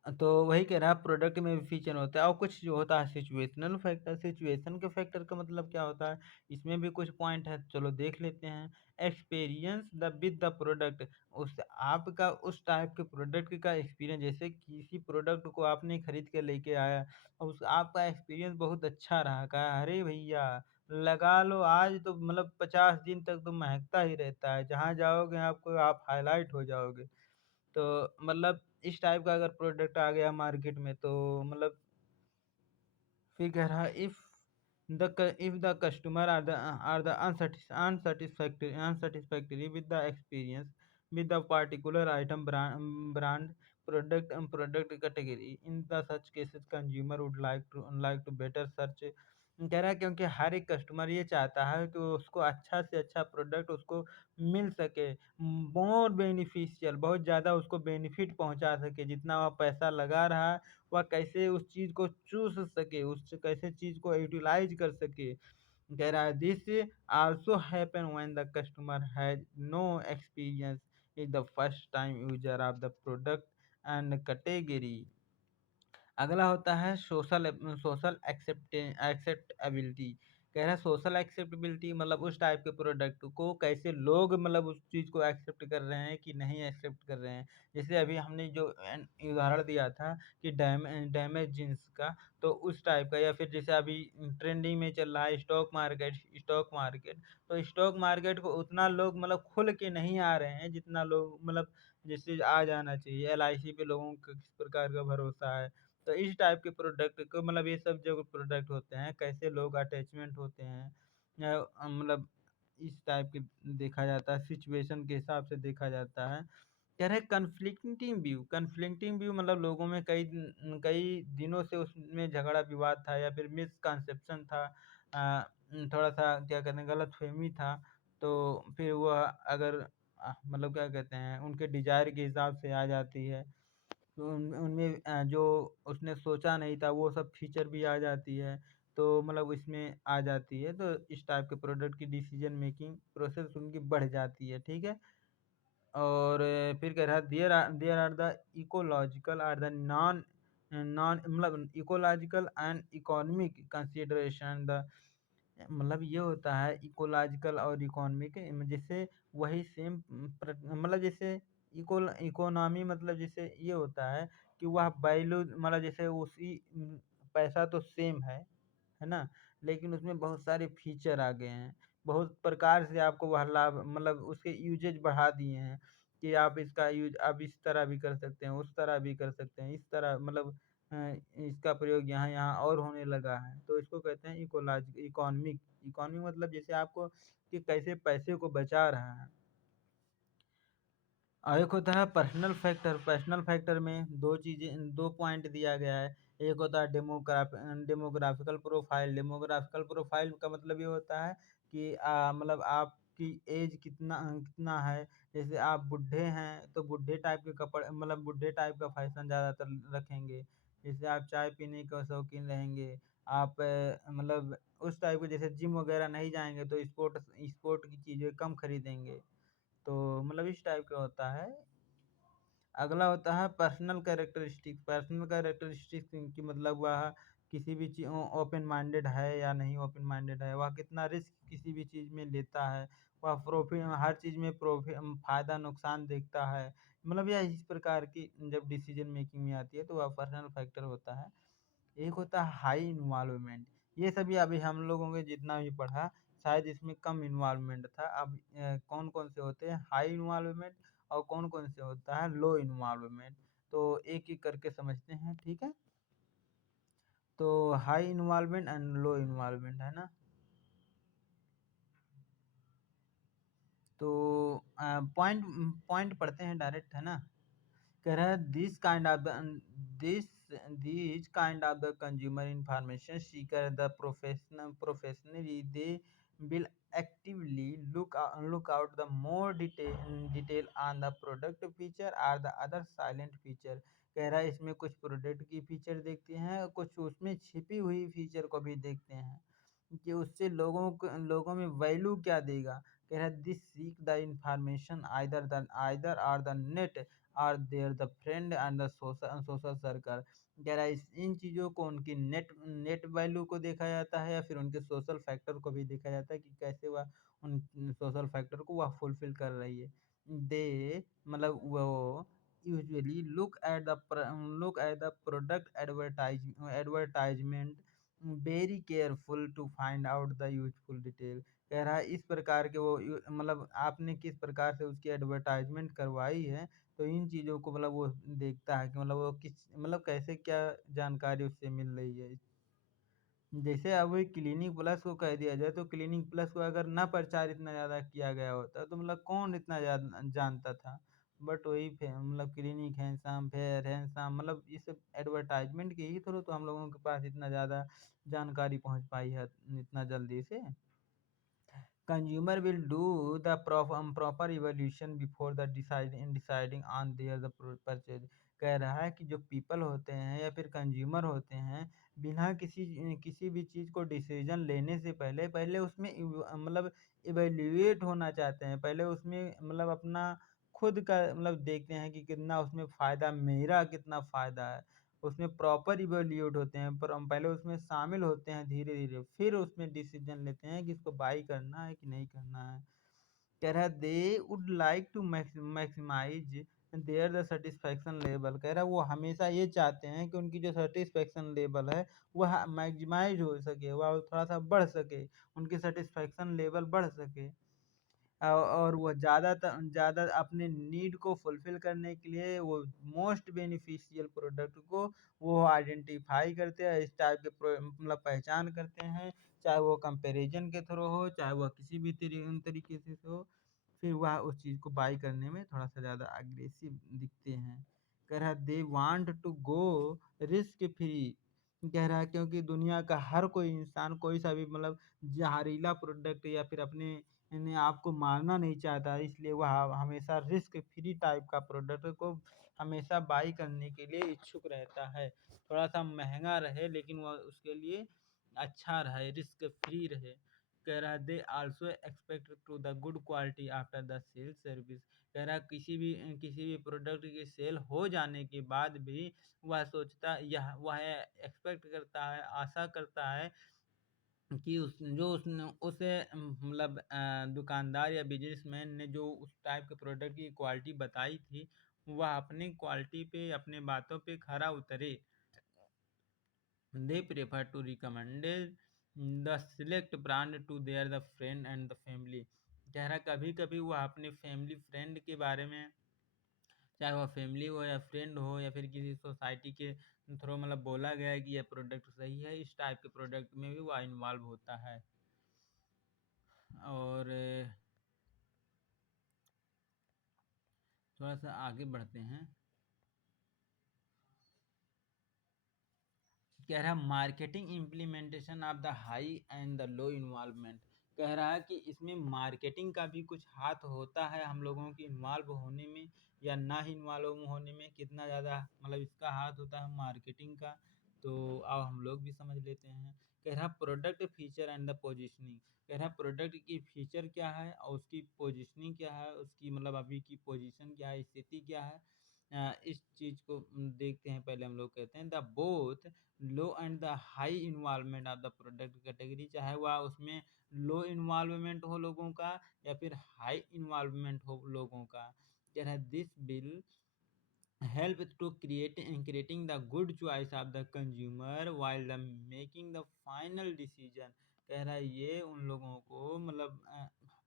तो वही कह रहा है प्रोडक्ट में भी फीचर होता है और कुछ जो होता है सिचुएशनल फैक्टर। सिचुएशन के फैक्टर का मतलब क्या होता है, इसमें भी कुछ पॉइंट है, चलो देख लेते हैं। Experience the with the product, उस आपका उस टाइप के प्रोडक्ट का एक्सपीरियंस, जैसे किसी प्रोडक्ट को आपने खरीद के लेके आया और उस आपका एक्सपीरियंस बहुत अच्छा रहा, कहा अरे भैया लगा लो आज तो मतलब 50 दिन तक तो महकता ही रहता है, जहाँ जाओगे आपको आप हाईलाइट हो जाओगे। तो मतलब इस टाइप का अगर प्रोडक्ट आ गया मार्केट में तो मतलब फिर कह रहा है if the customer are the unsatisfactory with the experience with the particular item brand product category in the such cases consumer would like to better search. कह रहा है क्योंकि हर एक कस्टमर ये चाहता है कि उसको अच्छा से अच्छा प्रोडक्ट उसको मिल सके, मोर बेनिफिशियल बहुत ज़्यादा उसको बेनिफिट पहुंचा सके, जितना वह पैसा लगा रहा है वह कैसे उस चीज़ को चूस सके, उस कैसे चीज़ को यूटिलाइज कर सके। कह रहा है this also happen when the customer has no experience is the first time user of the product and category. अगला होता है सोशल एक्सेप्टेबिलिटी। कह रहा है सोशल एक्सेप्टेबिलिटी मतलब उस टाइप के प्रोडक्ट को कैसे लोग मतलब उस चीज़ को एक्सेप्ट कर रहे हैं कि नहीं एक्सेप्ट कर रहे हैं। जैसे अभी हमने जो उदाहरण दिया था कि डैमेज जीन्स का, तो उस टाइप का, या फिर जैसे अभी ट्रेंडिंग में चल रहा है स्टॉक मार्केट। तो स्टॉक मार्केट को उतना लोग मतलब खुल के नहीं आ रहे हैं जितना लोग मतलब जैसे आ जाना चाहिए। एलआईसी पे लोगों का किस प्रकार का भरोसा है। तो इस टाइप के प्रोडक्ट को मतलब ये सब जो प्रोडक्ट होते हैं कैसे लोग अटैचमेंट होते हैं, या मतलब इस टाइप के देखा जाता है, सिचुएशन के हिसाब से देखा जाता है। कह रहे हैं कन्फ्लिक्टिंग व्यू मतलब लोगों में कई दिनों से उसमें झगड़ा विवाद था या फिर मिसकंसेप्शन था, थोड़ा सा क्या कहते हैं गलतफहमी था। तो फिर वह अगर मतलब क्या कहते हैं उनके डिजायर के हिसाब से आ जाती है, तो उनमें जो उसने सोचा नहीं था वो सब फीचर भी आ जाती है, तो मतलब इसमें आ जाती है, तो इस टाइप के प्रोडक्ट की डिसीजन मेकिंग प्रोसेस उनकी बढ़ जाती है, ठीक है। और फिर कह रहा है there are the ecological are the non non मतलब ecological and economic consideration the मतलब ये होता है इकोलॉजिकल और इकोनॉमिक, जैसे वही सेम मतलब जैसे इकोनॉमी मतलब जैसे ये होता है कि वह वैल्यू मतलब जैसे उसी पैसा तो सेम है ना? लेकिन उसमें बहुत सारे फीचर आ गए हैं। बहुत प्रकार से आपको वह लाभ मतलब उसके यूजेज बढ़ा दिए हैं कि आप इसका यूज़ आप इस तरह भी कर सकते हैं, उस तरह भी कर सकते हैं, इस तरह मतलब अ, इसका प्रयोग यहाँ-यहाँ और होने लगा है। तो इसको कहते हैं इकोनॉमिक। इकोनॉमिक मतलब जैसे आपको कि कैसे पैसे को बचा रहा है। और एक होता है पर्सनल फैक्टर में 2 पॉइंट दिया गया है। एक होता है डेमोग्राफिकल प्रोफाइल। डेमोग्राफिकल प्रोफाइल का मतलब ये होता है कि मतलब आपकी एज कितना है। जैसे आप बूढ़े हैं तो बूढ़े टाइप के कपड़े मतलब बूढ़े टाइप का फैशन ज़्यादातर रखेंगे। जैसे आप चाय पीने के शौकीन रहेंगे, आप मतलब उस टाइप के जैसे जिम वगैरह नहीं जाएँगे तो स्पोर्ट की चीज़ें कम खरीदेंगे। तो मतलब इस टाइप का होता है। अगला होता है पर्सनल कैरेक्टरिस्टिक की मतलब वह किसी भी चीज़ ओपन माइंडेड है या नहीं ओपन माइंडेड है, वह कितना रिस्क किसी भी चीज़ में लेता है, वह हर चीज़ में फ़ायदा नुकसान देखता है। मतलब यह इस प्रकार की जब डिसीजन मेकिंग में आती है तो वह पर्सनल फैक्टर होता है। एक होता है हाई इन्वॉल्वमेंट। ये सभी अभी हम लोगों ने जितना भी पढ़ा शायद इसमें कम इन्वॉल्वमेंट था। अब कौन-कौन से होते हैं हाई इन्वॉल्वमेंट और कौन-कौन से होता है लो इन्वॉल्वमेंट। तो एक-एक करके समझते हैं, ठीक है? तो high involvement and low involvement है ना? तो पॉइंट पॉइंट पढ़ते हैं डायरेक्ट, है ना? कह रहा है this these kind of the consumer information seeker the professionally they will actively look out the more detail on the product feature or the other silent feature। कह रहा है इसमें कुछ प्रोडक्ट की फीचर देखते हैं, कुछ उसमें छिपी हुई फीचर को भी देखते हैं कि उससे लोगों में वैल्यू क्या देगा। कह रहा है this seek the information either or the net or their the friend and the social circle. कह रहा है इन चीज़ों को उनकी नेट वैल्यू को देखा जाता है या फिर उनके सोशल फैक्टर को भी देखा जाता है कि कैसे वह उन सोशल फैक्टर को वह फुलफिल कर रही है। दे मतलब वो usually look at the product advertisement very careful to find out the useful detail. कह रहा है इस प्रकार के मतलब आपने किस प्रकार से उसकी एडवर्टाइजमेंट करवाई है, तो इन चीज़ों को मतलब वो देखता है कि मतलब वो किस मतलब कैसे क्या जानकारी उससे मिल रही है। जैसे अब वही क्लिनिक प्लस को कह दिया जाए तो क्लिनिक प्लस को अगर ना प्रचार इतना ज़्यादा किया गया होता तो मतलब कौन इतना ज़्यादा जानता था। बट वही मतलब क्लिनिक हैंडसम फेयर हैंडसम मतलब इस एडवर्टाइजमेंट के ही थ्रू तो हम लोगों के पास इतना ज़्यादा जानकारी पहुंच पाई है इतना जल्दी से। Consumer will do the proper evaluation before the deciding on their purchase। कह रहा है कि जो पीपल होते हैं या फिर कंज्यूमर होते हैं बिना किसी भी चीज़ को डिसीजन लेने से पहले पहले उसमें मतलब इवेल्युएट होना चाहते हैं, पहले उसमें मतलब अपना खुद का मतलब देखते हैं कि कितना उसमें फ़ायदा मेरा कितना फ़ायदा है। उसमें प्रॉपर इवैल्यूएट होते हैं पर हम पहले उसमें शामिल होते हैं धीरे-धीरे, फिर उसमें डिसीज़न लेते हैं कि इसको बाय करना है कि नहीं करना है। कह रहा है they would like to maximise their the satisfaction level. कह रहा है वो हमेशा ये चाहते हैं कि उनकी जो सैटिस्फैक्शन लेवल है वह मैक्सिमाइज़ हो सके, वह थोड़ा-सा बढ़ सके, उनकी सैटिस्फैक्शन लेवल बढ़ सके। और वो ज़्यादा अपने नीड को फुलफ़िल करने के लिए वो मोस्ट बेनिफिशियल प्रोडक्ट को वो आइडेंटिफ़ाई करते हैं, इस टाइप के मतलब पहचान करते हैं, चाहे वो कंपैरिज़न के थ्रू हो, चाहे वो किसी भी तरीके से हो। फिर वह उस चीज़ को बाय करने में थोड़ा-सा ज़्यादा अग्रेसिव दिखते हैं। कह रहा है they want to go risk free. कह रहा है क्योंकि दुनिया का हर कोई इंसान कोई-सा भी मतलब ज़हरीला प्रोडक्ट या फिर अपने ने आप को मारना नहीं चाहता है, इसलिए वह हमेशा रिस्क फ्री टाइप का प्रोडक्ट को हमेशा बाय करने के लिए इच्छुक रहता है। थोड़ा-सा महँगा रहे लेकिन वह उसके लिए अच्छा रहे, रिस्क फ्री रहे। कह रहा है they also expect to the good quality after the sale service. कह रहा है किसी भी प्रोडक्ट की सेल हो जाने के बाद भी वह एक्सपेक्ट करता है, आशा करता है कि उसने उसे मतलब दुकानदार या बिज़नेसमैन ने जो उस टाइप के प्रोडक्ट की क्वालिटी बताई थी, वह अपनी क्वालिटी पे, अपने बातों पे खरा उतरे। They prefer to recommend the select brand to their the friend and the family। कह रहा कभी-कभी वह अपने फैमिली फ्रेंड के बारे में, चाहे वह फैमिली हो या फ्रेंड हो या फिर किसी सोसाइटी के थ्रू मतलब बोला गया है कि यह प्रोडक्ट सही है, इस टाइप के प्रोडक्ट में भी वह इन्वॉल्व होता है। और थोड़ा-सा आगे बढ़ते हैं। कह रहा है marketing implementation of the high and the low involvement. कह रहा है कि इसमें मार्केटिंग का भी कुछ हाथ होता है हम लोगों के इन्वॉल्व होने में या ना ही इन्वॉल्व होने में, कितना ज़्यादा मतलब इसका हाथ होता है मार्केटिंग का। तो अब हम लोग भी समझ लेते हैं। कह रहा product feature and the positioning. कह रहा प्रोडक्ट की फीचर क्या है और उसकी पोजिशनिंग क्या है, उसकी मतलब अभी की पोजीशन क्या है, स्थिति क्या है। इस चीज़ को देखते हैं। पहले हम लोग कहते हैं the both low and the high involvement of the product category, चाहे वह उसमें लो इन्वॉल्वमेंट हो लोगों का या फिर हाई इन्वॉल्वमेंट हो लोगों का। कह रहा है this bill help to creating the good choice of the consumer while the making the final decision। कह रहा है ये उन लोगों को मतलब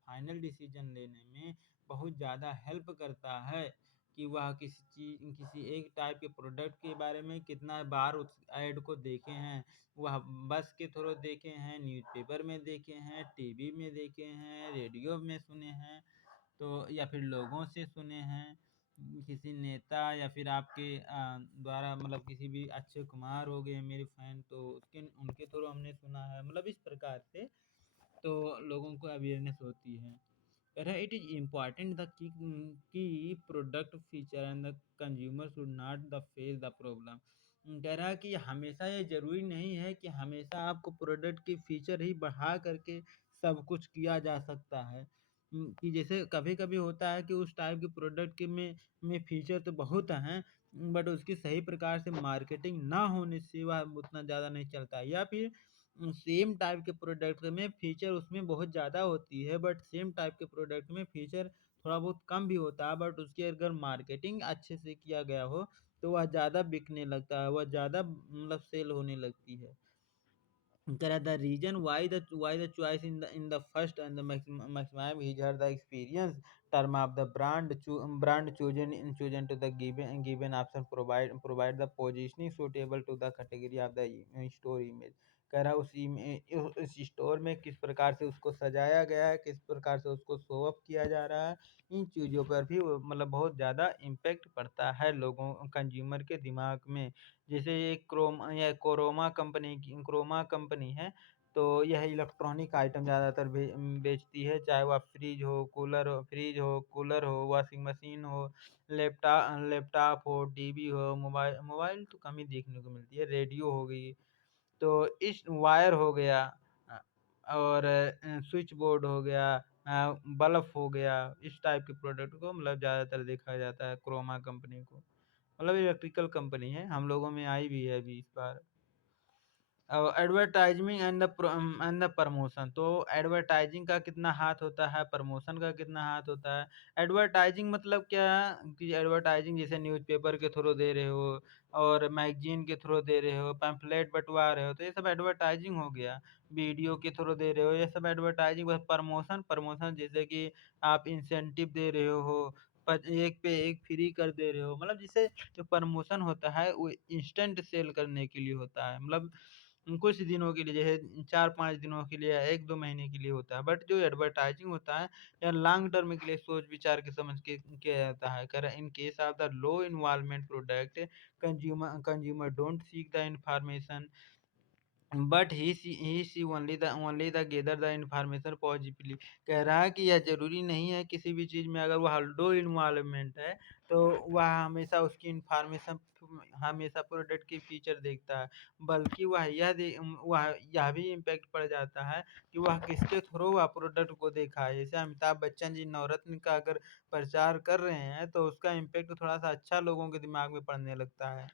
फाइनल डिसीजन लेने में बहुत ज़्यादा हेल्प करता है कि वह किसी एक टाइप के प्रोडक्ट के बारे में कितना बार उस ऐड को देखे हैं, वह बस के थ्रू देखे हैं, न्यूज़पेपर में देखे हैं, टीवी में देखे हैं, रेडियो में सुने हैं, तो या फिर लोगों से सुने हैं, किसी नेता या फिर आपके द्वारा मतलब किसी भी अक्षय कुमार हो गए मेरे फैन, तो उसके उनके थ्रू हमने सुना है, मतलब इस प्रकार से तो लोगों को अवेयरनेस होती है। कह रहा है it is important the key product feature and the consumer should not the face the problem. कह रहा है कि हमेशा ये ज़रूरी नहीं है कि हमेशा आपको प्रोडक्ट की फीचर ही बढ़ा करके सब कुछ किया जा सकता है। कि जैसे कभी-कभी होता है कि उस टाइप के प्रोडक्ट के में फीचर तो बहुत हैं, बट उसकी सही प्रकार से मार्केटिंग ना होने से वह उतना ज़्यादा नहीं चलता है, या फिर सेम टाइप के प्रोडक्ट में फीचर उसमें बहुत ज़्यादा होती है, बट सेम टाइप के प्रोडक्ट में फीचर थोड़ा बहुत कम भी होता है, बट उसकी अगर मार्केटिंग अच्छे से किया गया हो तो वह ज़्यादा बिकने लगता है, वह ज़्यादा मतलब सेल होने लगती है। There are the reason why the choice in the first and the maximum is the experience term of the brand chosen to the given option provide the positioning suitable to the category of the store image। कह रहा है उस store में किस प्रकार से उसको सजाया गया है, किस प्रकार से उसको शो ऑफ किया जा रहा है, इन चीज़ों पर भी मतलब बहुत ज़्यादा इम्पैक्ट पड़ता है लोगों कंज्यूमर के दिमाग में। जैसे ये क्रोमा कंपनी है, तो यह इलेक्ट्रॉनिक आइटम ज़्यादातर बेचती है, चाहे वह फ्रिज हो, कूलर हो, वॉशिंग मशीन हो, लैपटॉप हो, टीवी हो, मोबाइल मोबाइल तो कम ही देखने को मिलती है, रेडियो हो गई, तो इस वायर हो गया, अ, और स्विच बोर्ड हो गया, बल्ब हो गया, इस टाइप के प्रोडक्ट को मतलब ज़्यादातर देखा जाता है क्रोमा कंपनी को। मतलब इलेक्ट्रिकल कंपनी है, हम लोगों में आई भी है अभी इस बार। एडवर्टाइज़िंग एंड द प्रमोशन, तो एडवर्टाइज़िंग का कितना हाथ होता है, प्रमोशन का कितना हाथ होता है। एडवर्टाइज़िंग मतलब क्या कि एडवर्टाइज़िंग जैसे न्यूज़पेपर के थ्रू दे रहे हो और मैगज़ीन के थ्रू दे रहे हो, पैम्फलेट बँटवा रहे हो, तो ये सब एडवर्टाइज़िंग हो गया। वीडियो के थ्रू दे रहे हो, ये सब एडवर्टाइज़िंग। बस प्रमोशन जैसे कि आप इंसेंटिव दे रहे हो, एक पे एक फ्री कर दे रहे हो, मतलब जिसे जो प्रमोशन होता है वो इंस्टेंट सेल करने के लिए होता है। मतलब कुछ दिनों के लिए जैसे 4-5 दिनों के लिए या 1-2 महीने के लिए होता है। बट जो एडवर्टाइज़िंग होता है या लॉन्ग टर्म के लिए सोच विचार के समझ के किया जाता है। कह रहा है in case of the low involvement product consumer don't seek the information but he see only the gather the information positively. कह रहा है कि यह ज़रूरी नहीं है किसी भी चीज़ में अगर वह लो इन्वॉल्वमेंट है, तो वह हमेशा उसकी इन्फॉर्मेशन हमेशा प्रोडक्ट की फीचर देखता है, बल्कि वह यह भी इम्पैक्ट पड़ जाता है कि वह किसके थ्रू वह प्रोडक्ट को देखा है। जैसे अमिताभ बच्चन जी नवरत्न का अगर प्रचार कर रहे हैं, तो उसका इम्पैक्ट थोड़ा-सा अच्छा लोगों के दिमाग में पड़ने लगता है।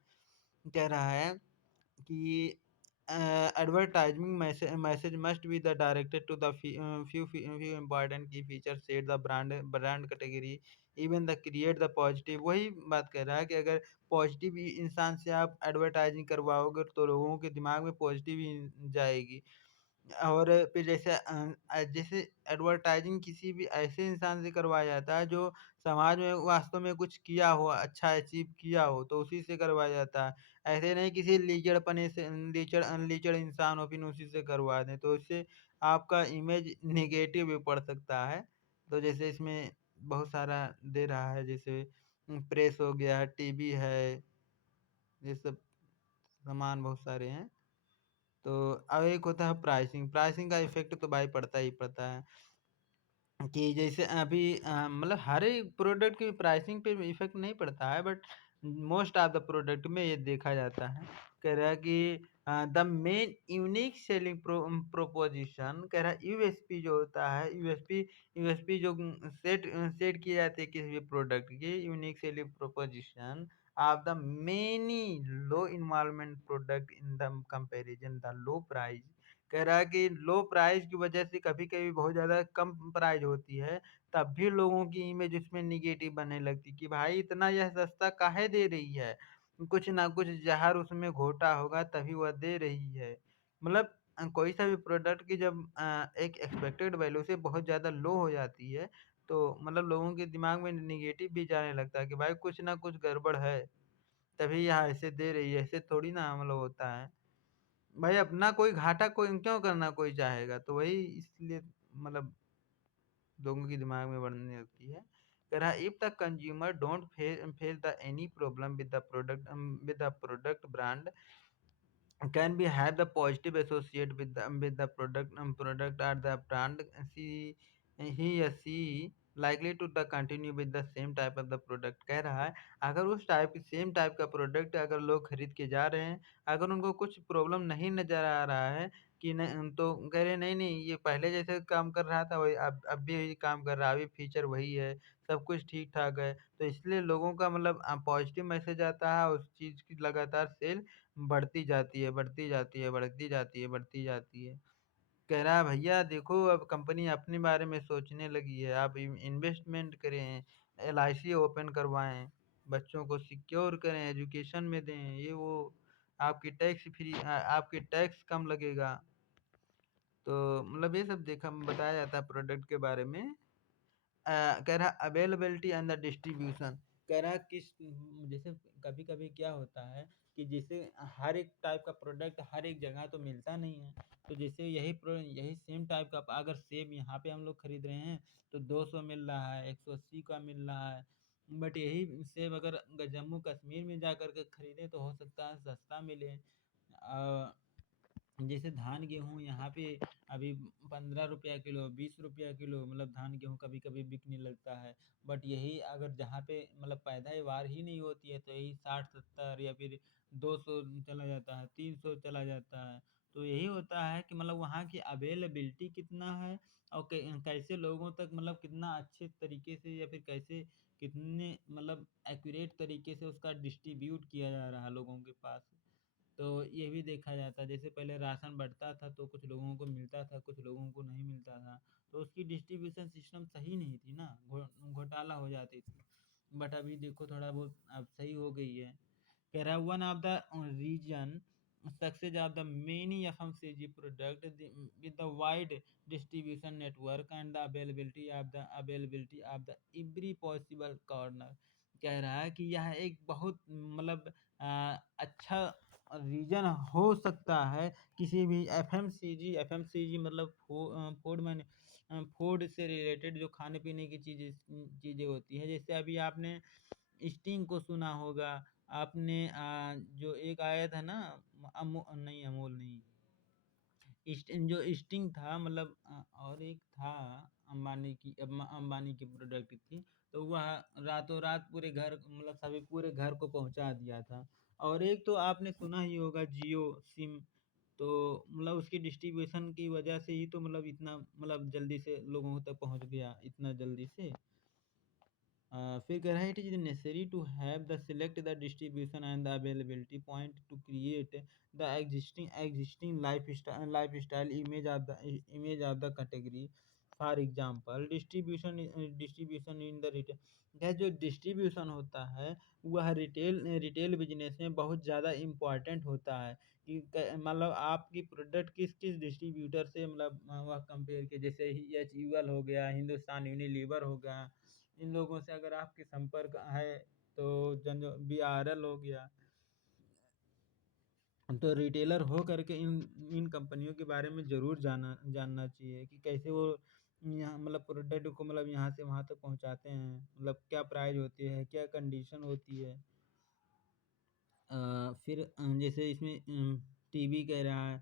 कह रहा है कि advertising message must be the directed to the few important key features set the brand category even the create the positive। वही बात कर रहा है कि अगर पॉजिटिव इंसान से आप एडवर्टाइजिंग करवाओगे तो लोगों के दिमाग में पॉजिटिव ही जाएगी। और फिर जैसे एडवर्टाइजिंग किसी भी ऐसे इंसान से करवाया जाता है जो समाज में वास्तव में कुछ किया हो, अच्छा अचीव किया हो, तो उसी से करवाया जाता है। ऐसे नहीं किसी लीचड़-पने से लीचड़ इंसान हो फिर उसी से करवा दें, तो इससे आपका इमेज नेगेटिव भी पड़ सकता है। तो जैसे इसमें बहुत सारा दे रहा है जैसे प्रेस हो गया, टीवी है, ये सब सामान बहुत सारे हैं। तो अब एक होता है प्राइसिंग, प्राइसिंग का इफ़ेक्ट तो भाई पड़ता ही पड़ता है। कि जैसे अभी मतलब हर एक प्रोडक्ट की प्राइसिंग पे इफ़ेक्ट नहीं पड़ता है but most of the product में ये देखा जाता है। कह रहा है कि the main unique selling proposition कह रहा है यूएसपी जो होता है यूएसपी जो सेट की जाती है किसी भी प्रोडक्ट की unique selling proposition of the many low involvement product in the comparison the low price. कह रहा है कि लो प्राइस की वजह से कभी-कभी बहुत ज़्यादा कम प्राइस होती है, तब भी लोगों की इमेज उसमें नेगेटिव बनने लगती है कि भाई इतना यह सस्ता काहे दे रही है? कुछ ना कुछ ज़हर उसमें घोटा होगा तभी वह दे रही है। मतलब कोई सा भी प्रोडक्ट की जब एक एक्सपेक्टेड वैल्यू से बहुत ज़्यादा लो हो जाती है, तो मतलब लोगों के दिमाग में नेगेटिव भी जाने लगता है कि भाई कुछ ना कुछ गड़बड़ है, तभी यह ऐसे दे रही है, ऐसे थोड़ी ना मतलब होता है। भाई अपना कोई घाटा कोई क्यों करना कोई चाहेगा? तो वही इसलिए मतलब लोगों के दिमाग में बढ़ने लगती है। कह रहा है if the consumer don't face the any problem with the product brand can be have the positive associate with the product or the brand she he or she likely to the continue with the same type of the product। कह रहा है अगर उस type same type का product अगर लोग खरीद के जा रहे हैं, अगर उनको कुछ प्रॉब्लम नहीं नज़र आ रहा है कि न तो कह रहे नहीं नहीं ये पहले जैसे काम कर रहा था वही अब भी वही काम कर रहा है, अभी फीचर वही है, सब कुछ ठीक ठाक है। तो इसलिए लोगों का मतलब पॉजिटिव मैसेज आता है, उस चीज़ की लगातार सेल बढ़ती जाती है, बढ़ती जाती है, बढ़ती जाती है, बढ़ती जाती है। कह रहा है भैया देखो अब कंपनी अपने बारे में सोचने लगी है, आप इन्वेस्टमेंट करें, एलआईसी ओपन करवाएँ, बच्चों को सिक्योर करें, एजुकेशन में दें, ये वो आपकी टैक्स कम लगेगा। तो मतलब ये सब देखा बताया जाता है प्रोडक्ट के बारे में। कह रहा अवेलेबिलिटी एंड द डिस्ट्रीब्यूशन। कह रहा है जैसे कभी-कभी क्या होता है कि जैसे हर एक टाइप का प्रोडक्ट हर एक जगह तो मिलता नहीं है। तो जैसे यही सेम टाइप का अगर सेब यहाँ पे हम लोग खरीद रहे हैं तो 200 मिल रहा है, 180 का मिल रहा है। बट यही सेब अगर जम्मू कश्मीर में जाकर के खरीदें तो हो सकता है सस्ता मिले। जैसे धान गेहूँ यहाँ पे अभी 15 रुपया किलो, 20 रुपया किलो मतलब धान गेहूँ कभी-कभी बिकने लगता है। बट यही अगर जहाँ पे मतलब पैदावार ही नहीं होती है तो यही 60-70 या फिर 200 चला जाता है, 300 चला जाता है। तो यही होता है कि मतलब वहाँ की अवेलेबिलिटी कितना है और कैसे लोगों तक मतलब कितना अच्छे तरीके से या फिर कैसे कितने मतलब एक्यूरेट तरीके से उसका डिस्ट्रीब्यूट किया जा रहा है लोगों के पास। तो ये भी देखा जाता है जैसे पहले राशन बढ़ता था तो कुछ लोगों को मिलता था, कुछ लोगों को नहीं मिलता था। तो उसकी डिस्ट्रीब्यूशन सिस्टम सही नहीं थी ना, घोटाला हो जाती थी। बट अभी देखो थोड़ा बहुत अब सही हो गई है। कह रहा है one of the reason success of the many FMCG product with the wide distribution network and the availability of the every possible corner. कह रहा है कि यह एक बहुत मतलब अच्छा रीज़न हो सकता है किसी भी एफएमसीजी मतलब फूड से रिलेटेड जो खाने-पीने की चीज़ें होती हैं। जैसे अभी आपने स्टिंग को सुना होगा, आपने जो एक आया था ना अमूल नहीं, जो स्टिंग था मतलब और एक था अंबानी की प्रोडक्ट थी, तो वह रातों-रात पूरे घर मतलब सभी पूरे घर को पहुँचा दिया था। और एक तो आपने सुना ही होगा जियो सिम, तो मतलब उसकी डिस्ट्रीब्यूशन की वजह से ही तो मतलब इतना मतलब जल्दी से लोगों तक पहुँच गया इतना जल्दी से। फिर कह रहा है it is necessary to have the select the distribution and the availability point to create the existing life style image of the category. For example distribution in the retail, यह जो डिस्ट्रीब्यूशन होता है वह रिटेल बिजनेस में बहुत ज़्यादा important होता है कि मतलब आपकी प्रोडक्ट किस किस डिस्ट्रीब्यूटर से मतलब वह कंपेयर के, जैसे एच यूएल हो गया, हिंदुस्तान यूनिलीवर हो गया, इन लोगों से अगर आपके संपर्क है तो जन बीआरएल हो गया, तो रिटेलर हो करके इन इन कंपनियों के बारे में ज़रूर जानना चाहिए कि कैसे वो यहाँ मतलब प्रोडक्ट को मतलब यहाँ से वहाँ तक पहुँचाते हैं, मतलब क्या प्राइस होती है, क्या कंडीशन होती है। फिर जैसे इसमें टीवी कह रहा है,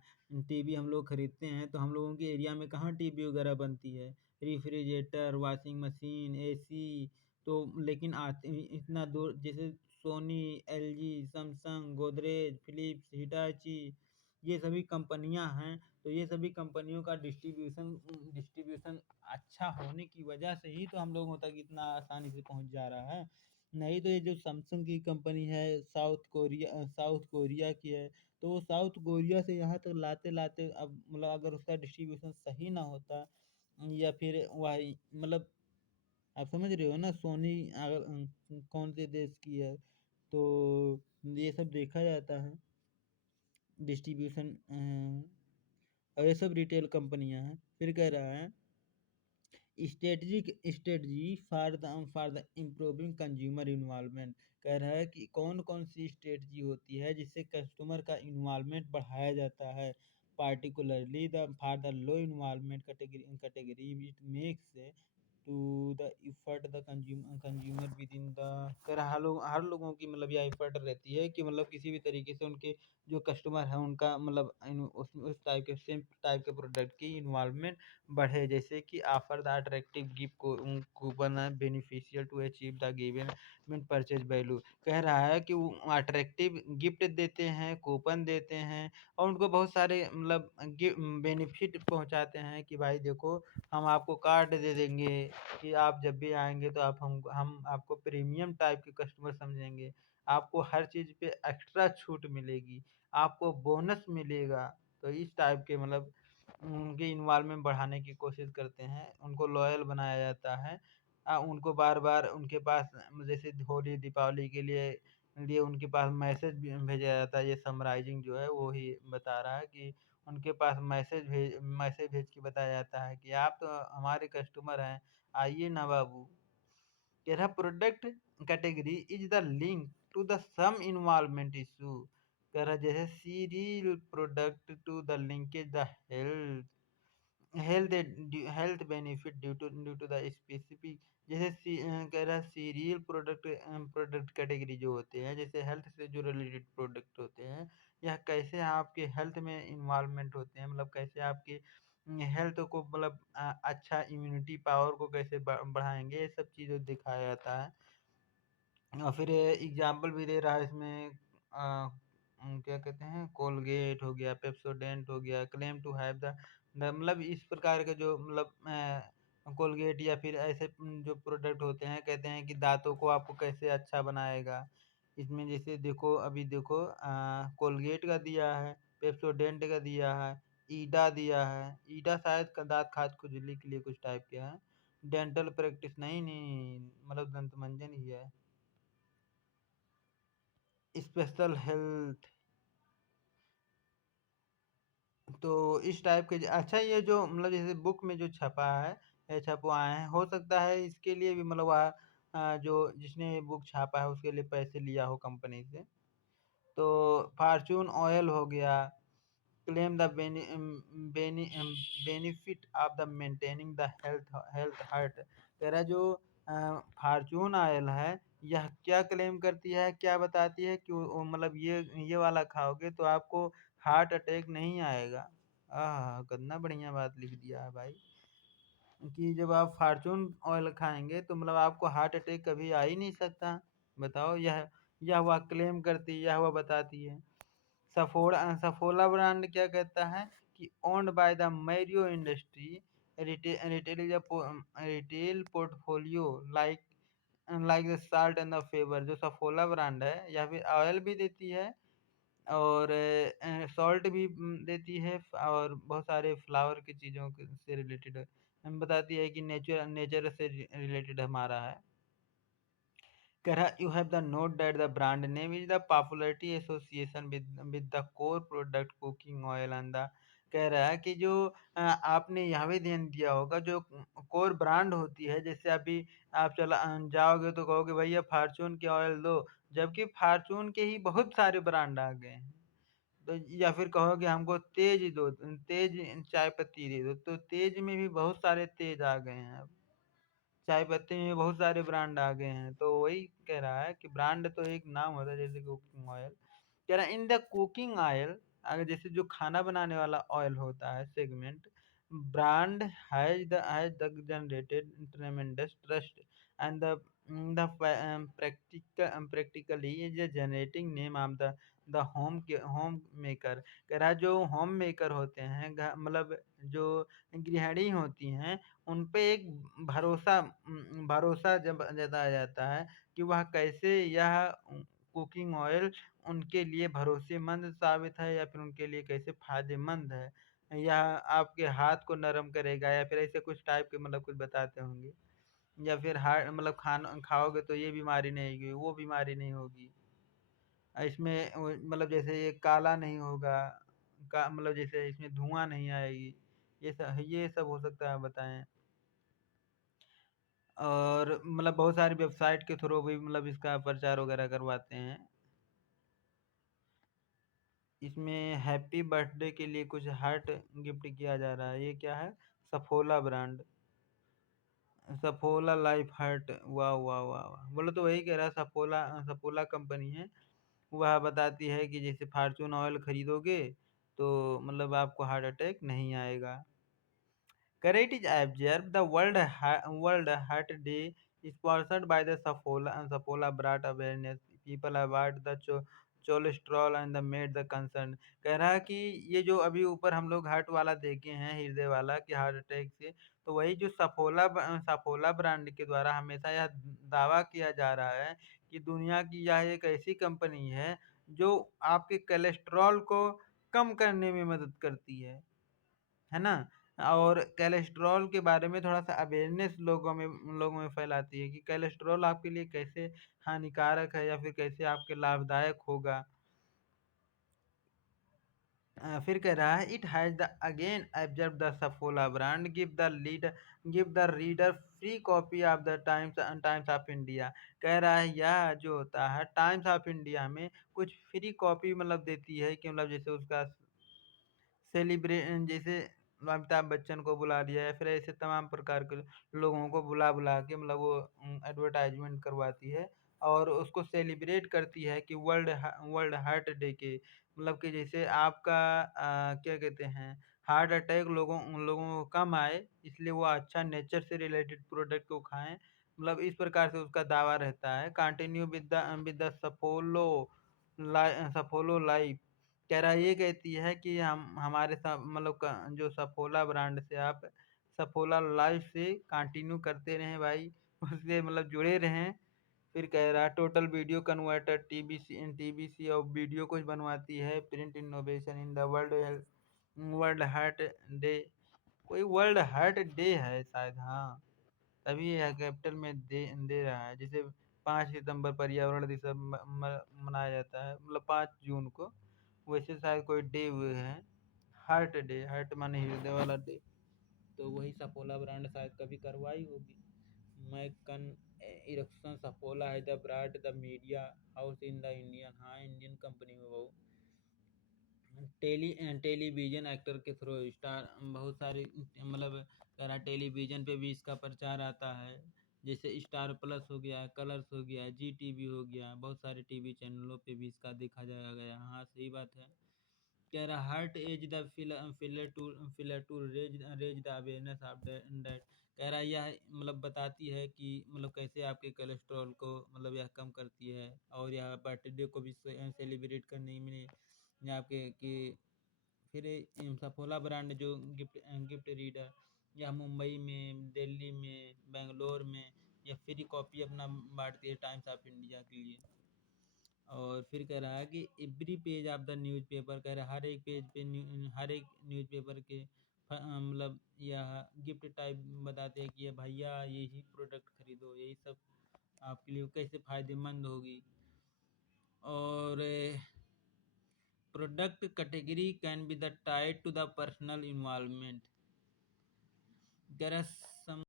टीवी हम लोग खरीदते हैं तो हम लोगों के एरिया में कहाँ टीवी वगैरह बनती है, रेफ्रिजरेटर, वॉशिंग मशीन, एसी, तो लेकिन आते इतना दूर जैसे Sony, LG, Samsung, Godrej, Philips, Hitachi, ये सभी कंपनियां हैं। तो ये सभी कंपनियों का डिस्ट्रीब्यूशन अच्छा होने की वजह से ही तो हम लोगों तक इतना आसानी से पहुंच जा रहा है। नहीं तो ये जो सैमसंग की कंपनी है साउथ कोरिया की है, तो वो साउथ कोरिया से यहाँ तक लाते-लाते अब मतलब अगर उसका डिस्ट्रीब्यूशन सही ना होता या फिर वही मतलब आप समझ रहे हो ना सोनी अगर कौन से देश की है, तो ये सब देखा जाता है डिस्ट्रीब्यूशन और ये सब रिटेल कंपनियां हैं। फिर कह रहा है strategy for the improving consumer involvement, कह रहा है कि कौन कौन सी स्ट्रेटजी होती है जिससे कस्टमर का इन्वॉल्वमेंट बढ़ाया जाता है, particularly the for the low involvement category it makes to the effort the consumer with in the, कर हर लोगों की मतलब यह इफर्ट रहती है कि मतलब किसी भी तरीके से उनके जो कस्टमर है उनका मतलब उस टाइप के सेम टाइप के प्रोडक्ट की इन्वॉल्वमेंट बढ़े, जैसे कि ऑफर द अट्रैक्टिव गिफ्ट को कूपन है beneficial to achieve the given mean purchase value, कह रहा है कि वो अट्रैक्टिव गिफ्ट देते हैं, कूपन देते हैं और उनको बहुत सारे मतलब बेनिफिट पहुंचाते हैं कि भाई देखो हम आपको कार्ड दे देंगे कि आप जब भी आएंगे तो हम आपको प्रीमियम टाइप के कस्टमर समझेंगे, आपको हर चीज़ पे एक्स्ट्रा छूट मिलेगी, आपको बोनस मिलेगा। तो इस टाइप के मतलब उनके इन्वॉल्वमेंट बढ़ाने की कोशिश करते हैं, उनको लॉयल बनाया जाता है। उनको बार-बार उनके पास जैसे होली, दीपावली के लिए उनके पास मैसेज भी भेजा जाता है। ये समराइज़िंग जो है वो ही बता रहा है कि उनके पास मैसेज भेज के बताया जाता है कि आप तो हमारे कस्टमर हैं, आइए ना बाबू। तेरा product category is the link to the some involvement issue. कह रहा जैसे cereal product to the linkage the health health benefit due to the specific, जैसे कह रहा है सीरियल प्रोडक्ट कैटेगरी जो होते हैं जैसे हेल्थ से जो रिलेटेड प्रोडक्ट होते हैं, यह कैसे आपके हेल्थ में इन्वॉल्वमेंट होते हैं, मतलब कैसे आपके हेल्थ को मतलब अच्छा इम्यूनिटी पावर को कैसे बढ़ाएंगे, ये सब चीज़ें दिखाया जाता है। और फिर एग्जाम्पल भी दे रहा है इसमें क्या कहते हैं कोलगेट हो गया, पेप्सोडेंट हो गया, क्लेम टू हैव द मतलब इस प्रकार के जो मतलब कोलगेट या फिर ऐसे जो प्रोडक्ट होते हैं कहते हैं कि दांतों को आपको कैसे अच्छा बनाएगा। इसमें जैसे देखो अभी देखो कोलगेट का दिया है, पेप्सोडेंट का दिया है, ईडा दिया है, ईडा शायद का दांत खाज खुजली के लिए कुछ टाइप के है, डेंटल प्रैक्टिस नहीं मतलब दंत मंजन ही है, स्पेशल हेल्थ। तो इस टाइप के अच्छा ये जो मतलब जैसे बुक में जो छपा है छपवाए हैं, हो सकता है इसके लिए भी मतलब जो जिसने बुक छापा है उसके लिए पैसे लिया हो कंपनी से। तो फॉर्च्यून ऑयल हो गया, claim the benefit of the maintaining the health heart. कह रहा है जो फॉर्च्यून ऑयल है, यह क्या क्लेम करती है, क्या बताती है कि मतलब ये वाला खाओगे तो आपको हार्ट अटैक नहीं आएगा। कितना बढ़िया बात लिख दिया है भाई, कि जब आप फॉर्च्यून ऑयल खाएंगे तो मतलब आपको हार्ट अटैक कभी आ ही नहीं सकता। बताओ, यह हुआ क्लेम करती है, यह हुआ बताती है। सफोला ब्रांड क्या कहता है कि owned by the Mario industry, retail portfolio like like the salt and the favour. जो सफोला ब्रांड है यह भी ऑयल भी देती है और सॉल्ट भी देती है, और बहुत सारे फ्लावर की चीज़ों से रिलेटेड हम बताती है कि नेचर नेचर से रिलेटेड हमारा है। कह रहा you have the note that the brand name is the popularity association with the core product cooking oil and the. कह रहा है कि जो आपने यहाँ भी ध्यान दिया होगा, जो कोर ब्रांड होती है, जैसे अभी आप चला जाओगे तो कहोगे भैया फार्चून के ऑयल दो, जबकि फार्चून के ही बहुत सारे ब्रांड आ गए हैं। तो या फिर कहोगे हमको तेज दो, तेज चाय पत्ती दे दो, तो तेज में भी बहुत सारे तेज आ गए हैं अब। चाय पत्ती में बहुत सारे ब्रांड आ गए हैं। तो वही कह रहा है कि ब्रांड तो एक नाम होता है, जैसे कुकिंग ऑयल। कह रहा है इन द कुकिंग ऑयल, अगर जैसे जो खाना बनाने वाला ऑयल होता है segment, brand has the generated ट्रेमेंडस trust and the practically is generating name of the home maker. कह रहा है जो होम मेकर होते हैं, मतलब जो गृहिणी होती हैं, उन पे एक भरोसा जब जताया जाता है कि वह कैसे यह कुकिंग ऑयल उनके लिए भरोसेमंद साबित है, या फिर उनके लिए कैसे फायदेमंद है, या आपके हाथ को नरम करेगा, या फिर ऐसे कुछ टाइप के मतलब कुछ बताते होंगे। या फिर हार्ट मतलब खाना खाओगे तो ये बीमारी नहीं होगी, वो बीमारी नहीं होगी। इसमें मतलब जैसे ये काला नहीं होगा, का मतलब जैसे इसमें धुआं नहीं आएगी, ये सब हो सकता है बताएं। और मतलब बहुत सारी वेबसाइट के थ्रू भी मतलब इसका प्रचार वगैरह करवाते हैं। इसमें हैप्पी बर्थडे के लिए कुछ हार्ट गिफ्ट किया जा रहा है। ये क्या है? Saffola brand, Saffola life heart. वाह वाह वाह वाह, बोलो तो वही कह रहा है, सफोला सफोला कंपनी है। वह बताती है कि जैसे फार्चून ऑयल खरीदोगे तो मतलब आपको हार्ट अटैक नहीं आएगा। It is observed the World Heart Day is sponsored by the Sapola brought awareness. People avoid the cholesterol and the made the concern। कह रहा है कि ये जो अभी ऊपर हम लोग हार्ट वाला देखे हैं, हृदय वाला, कि हार्ट अटैक से, तो वही जो सफोला ब्रांड के द्वारा हमेशा यह दावा किया जा रहा है कि दुनिया की यह एक ऐसी कंपनी है जो आपके कोलेस्ट्रॉल को कम करने में मदद करती है ना। और कोलेस्ट्रॉल के बारे में थोड़ा सा अवेयरनेस लोगों में फैलाती है कि कोलेस्ट्रॉल आपके लिए कैसे हानिकारक है, या फिर कैसे आपके लाभदायक होगा। फिर कह रहा है it has the again observe the Saffola brand give the reader free copy of the times of India. कह रहा है यह जो होता है टाइम्स ऑफ इंडिया में कुछ फ्री कॉपी मतलब देती है, कि मतलब जैसे उसका सेलिब्रेट, जैसे अमिताभ बच्चन को बुला लिया, या फिर ऐसे तमाम प्रकार के लोगों को बुला बुला के मतलब वो एडवर्टाइजमेंट करवाती है, और उसको सेलिब्रेट करती है कि वर्ल्ड हार्ट डे के, मतलब कि जैसे आपका क्या कहते हैं, हार्ट अटैक लोगों को कम आए, इसलिए वो अच्छा नेचर से रिलेटेड प्रोडक्ट को खाएं। मतलब इस प्रकार से उसका दावा रहता है। कंटिन्यू विद द सफोलो लाइफ। कह रहा है ये कहती है कि हम हमारे साथ मतलब जो सफोला ब्रांड से आप सफोला लाइफ से कंटिन्यू करते रहें भाई, उससे मतलब जुड़े रहें। फिर कह रहा है टोटल वीडियो कन्वर्टर टीबीसी और वीडियो कुछ बनवाती है। Print innovation in the world heart day. कोई वर्ल्ड हार्ट डे है शायद, हाँ, तभी यह कैपिटल में दे रहा है। जैसे 5 सितंबर पर्यावरण दिवस मनाया जाता है, मतलब 5 जून को, वैसे शायद कोई डे हुए हैं, हार्ट डे, हार्ट माने हृदय वाला डे। तो वही सफोला ब्रांड शायद कभी करवाई होगी। मैकन इरेक्शन सफोला है the brand the media house in the Indian, हाँ इंडियन कंपनी में वो टेलीविजन एक्टर के थ्रू स्टार बहुत सारी मतलब कह रहा टेलीविजन पे भी इसका प्रचार आता है, जैसे स्टार प्लस हो गया, कलर्स हो गया, जी टीवी हो गया, बहुत सारे टीवी चैनलों पे भी इसका देखा जाया गया। हाँ सही बात है। कह रहा heart as the filler to raise the awareness of that. कह रहा यह मतलब बताती है कि मतलब कैसे आपके कोलेस्ट्रॉल को मतलब यह कम करती है, और यह बर्थडे को भी सेलिब्रेट करने में या आपके कि फिर सफोला ब्रांड जो गिफ्ट गिफ्ट रीडर या मुंबई में, दिल्ली में, बेंगलोर में या फ्री कॉपी अपना बांटती है टाइम्स ऑफ इंडिया के लिए। और फिर कह रहा है कि every page of the newspaper, कह रहा है हर एक पेज पे हर एक न्यूज़पेपर के मतलब यह गिफ्ट टाइप बताते हैं कि ये भैया यही प्रोडक्ट खरीदो, यही सब आपके लिए कैसे फ़ायदेमंद होगी। और product category can be the tied to the personal involvement. कह रहा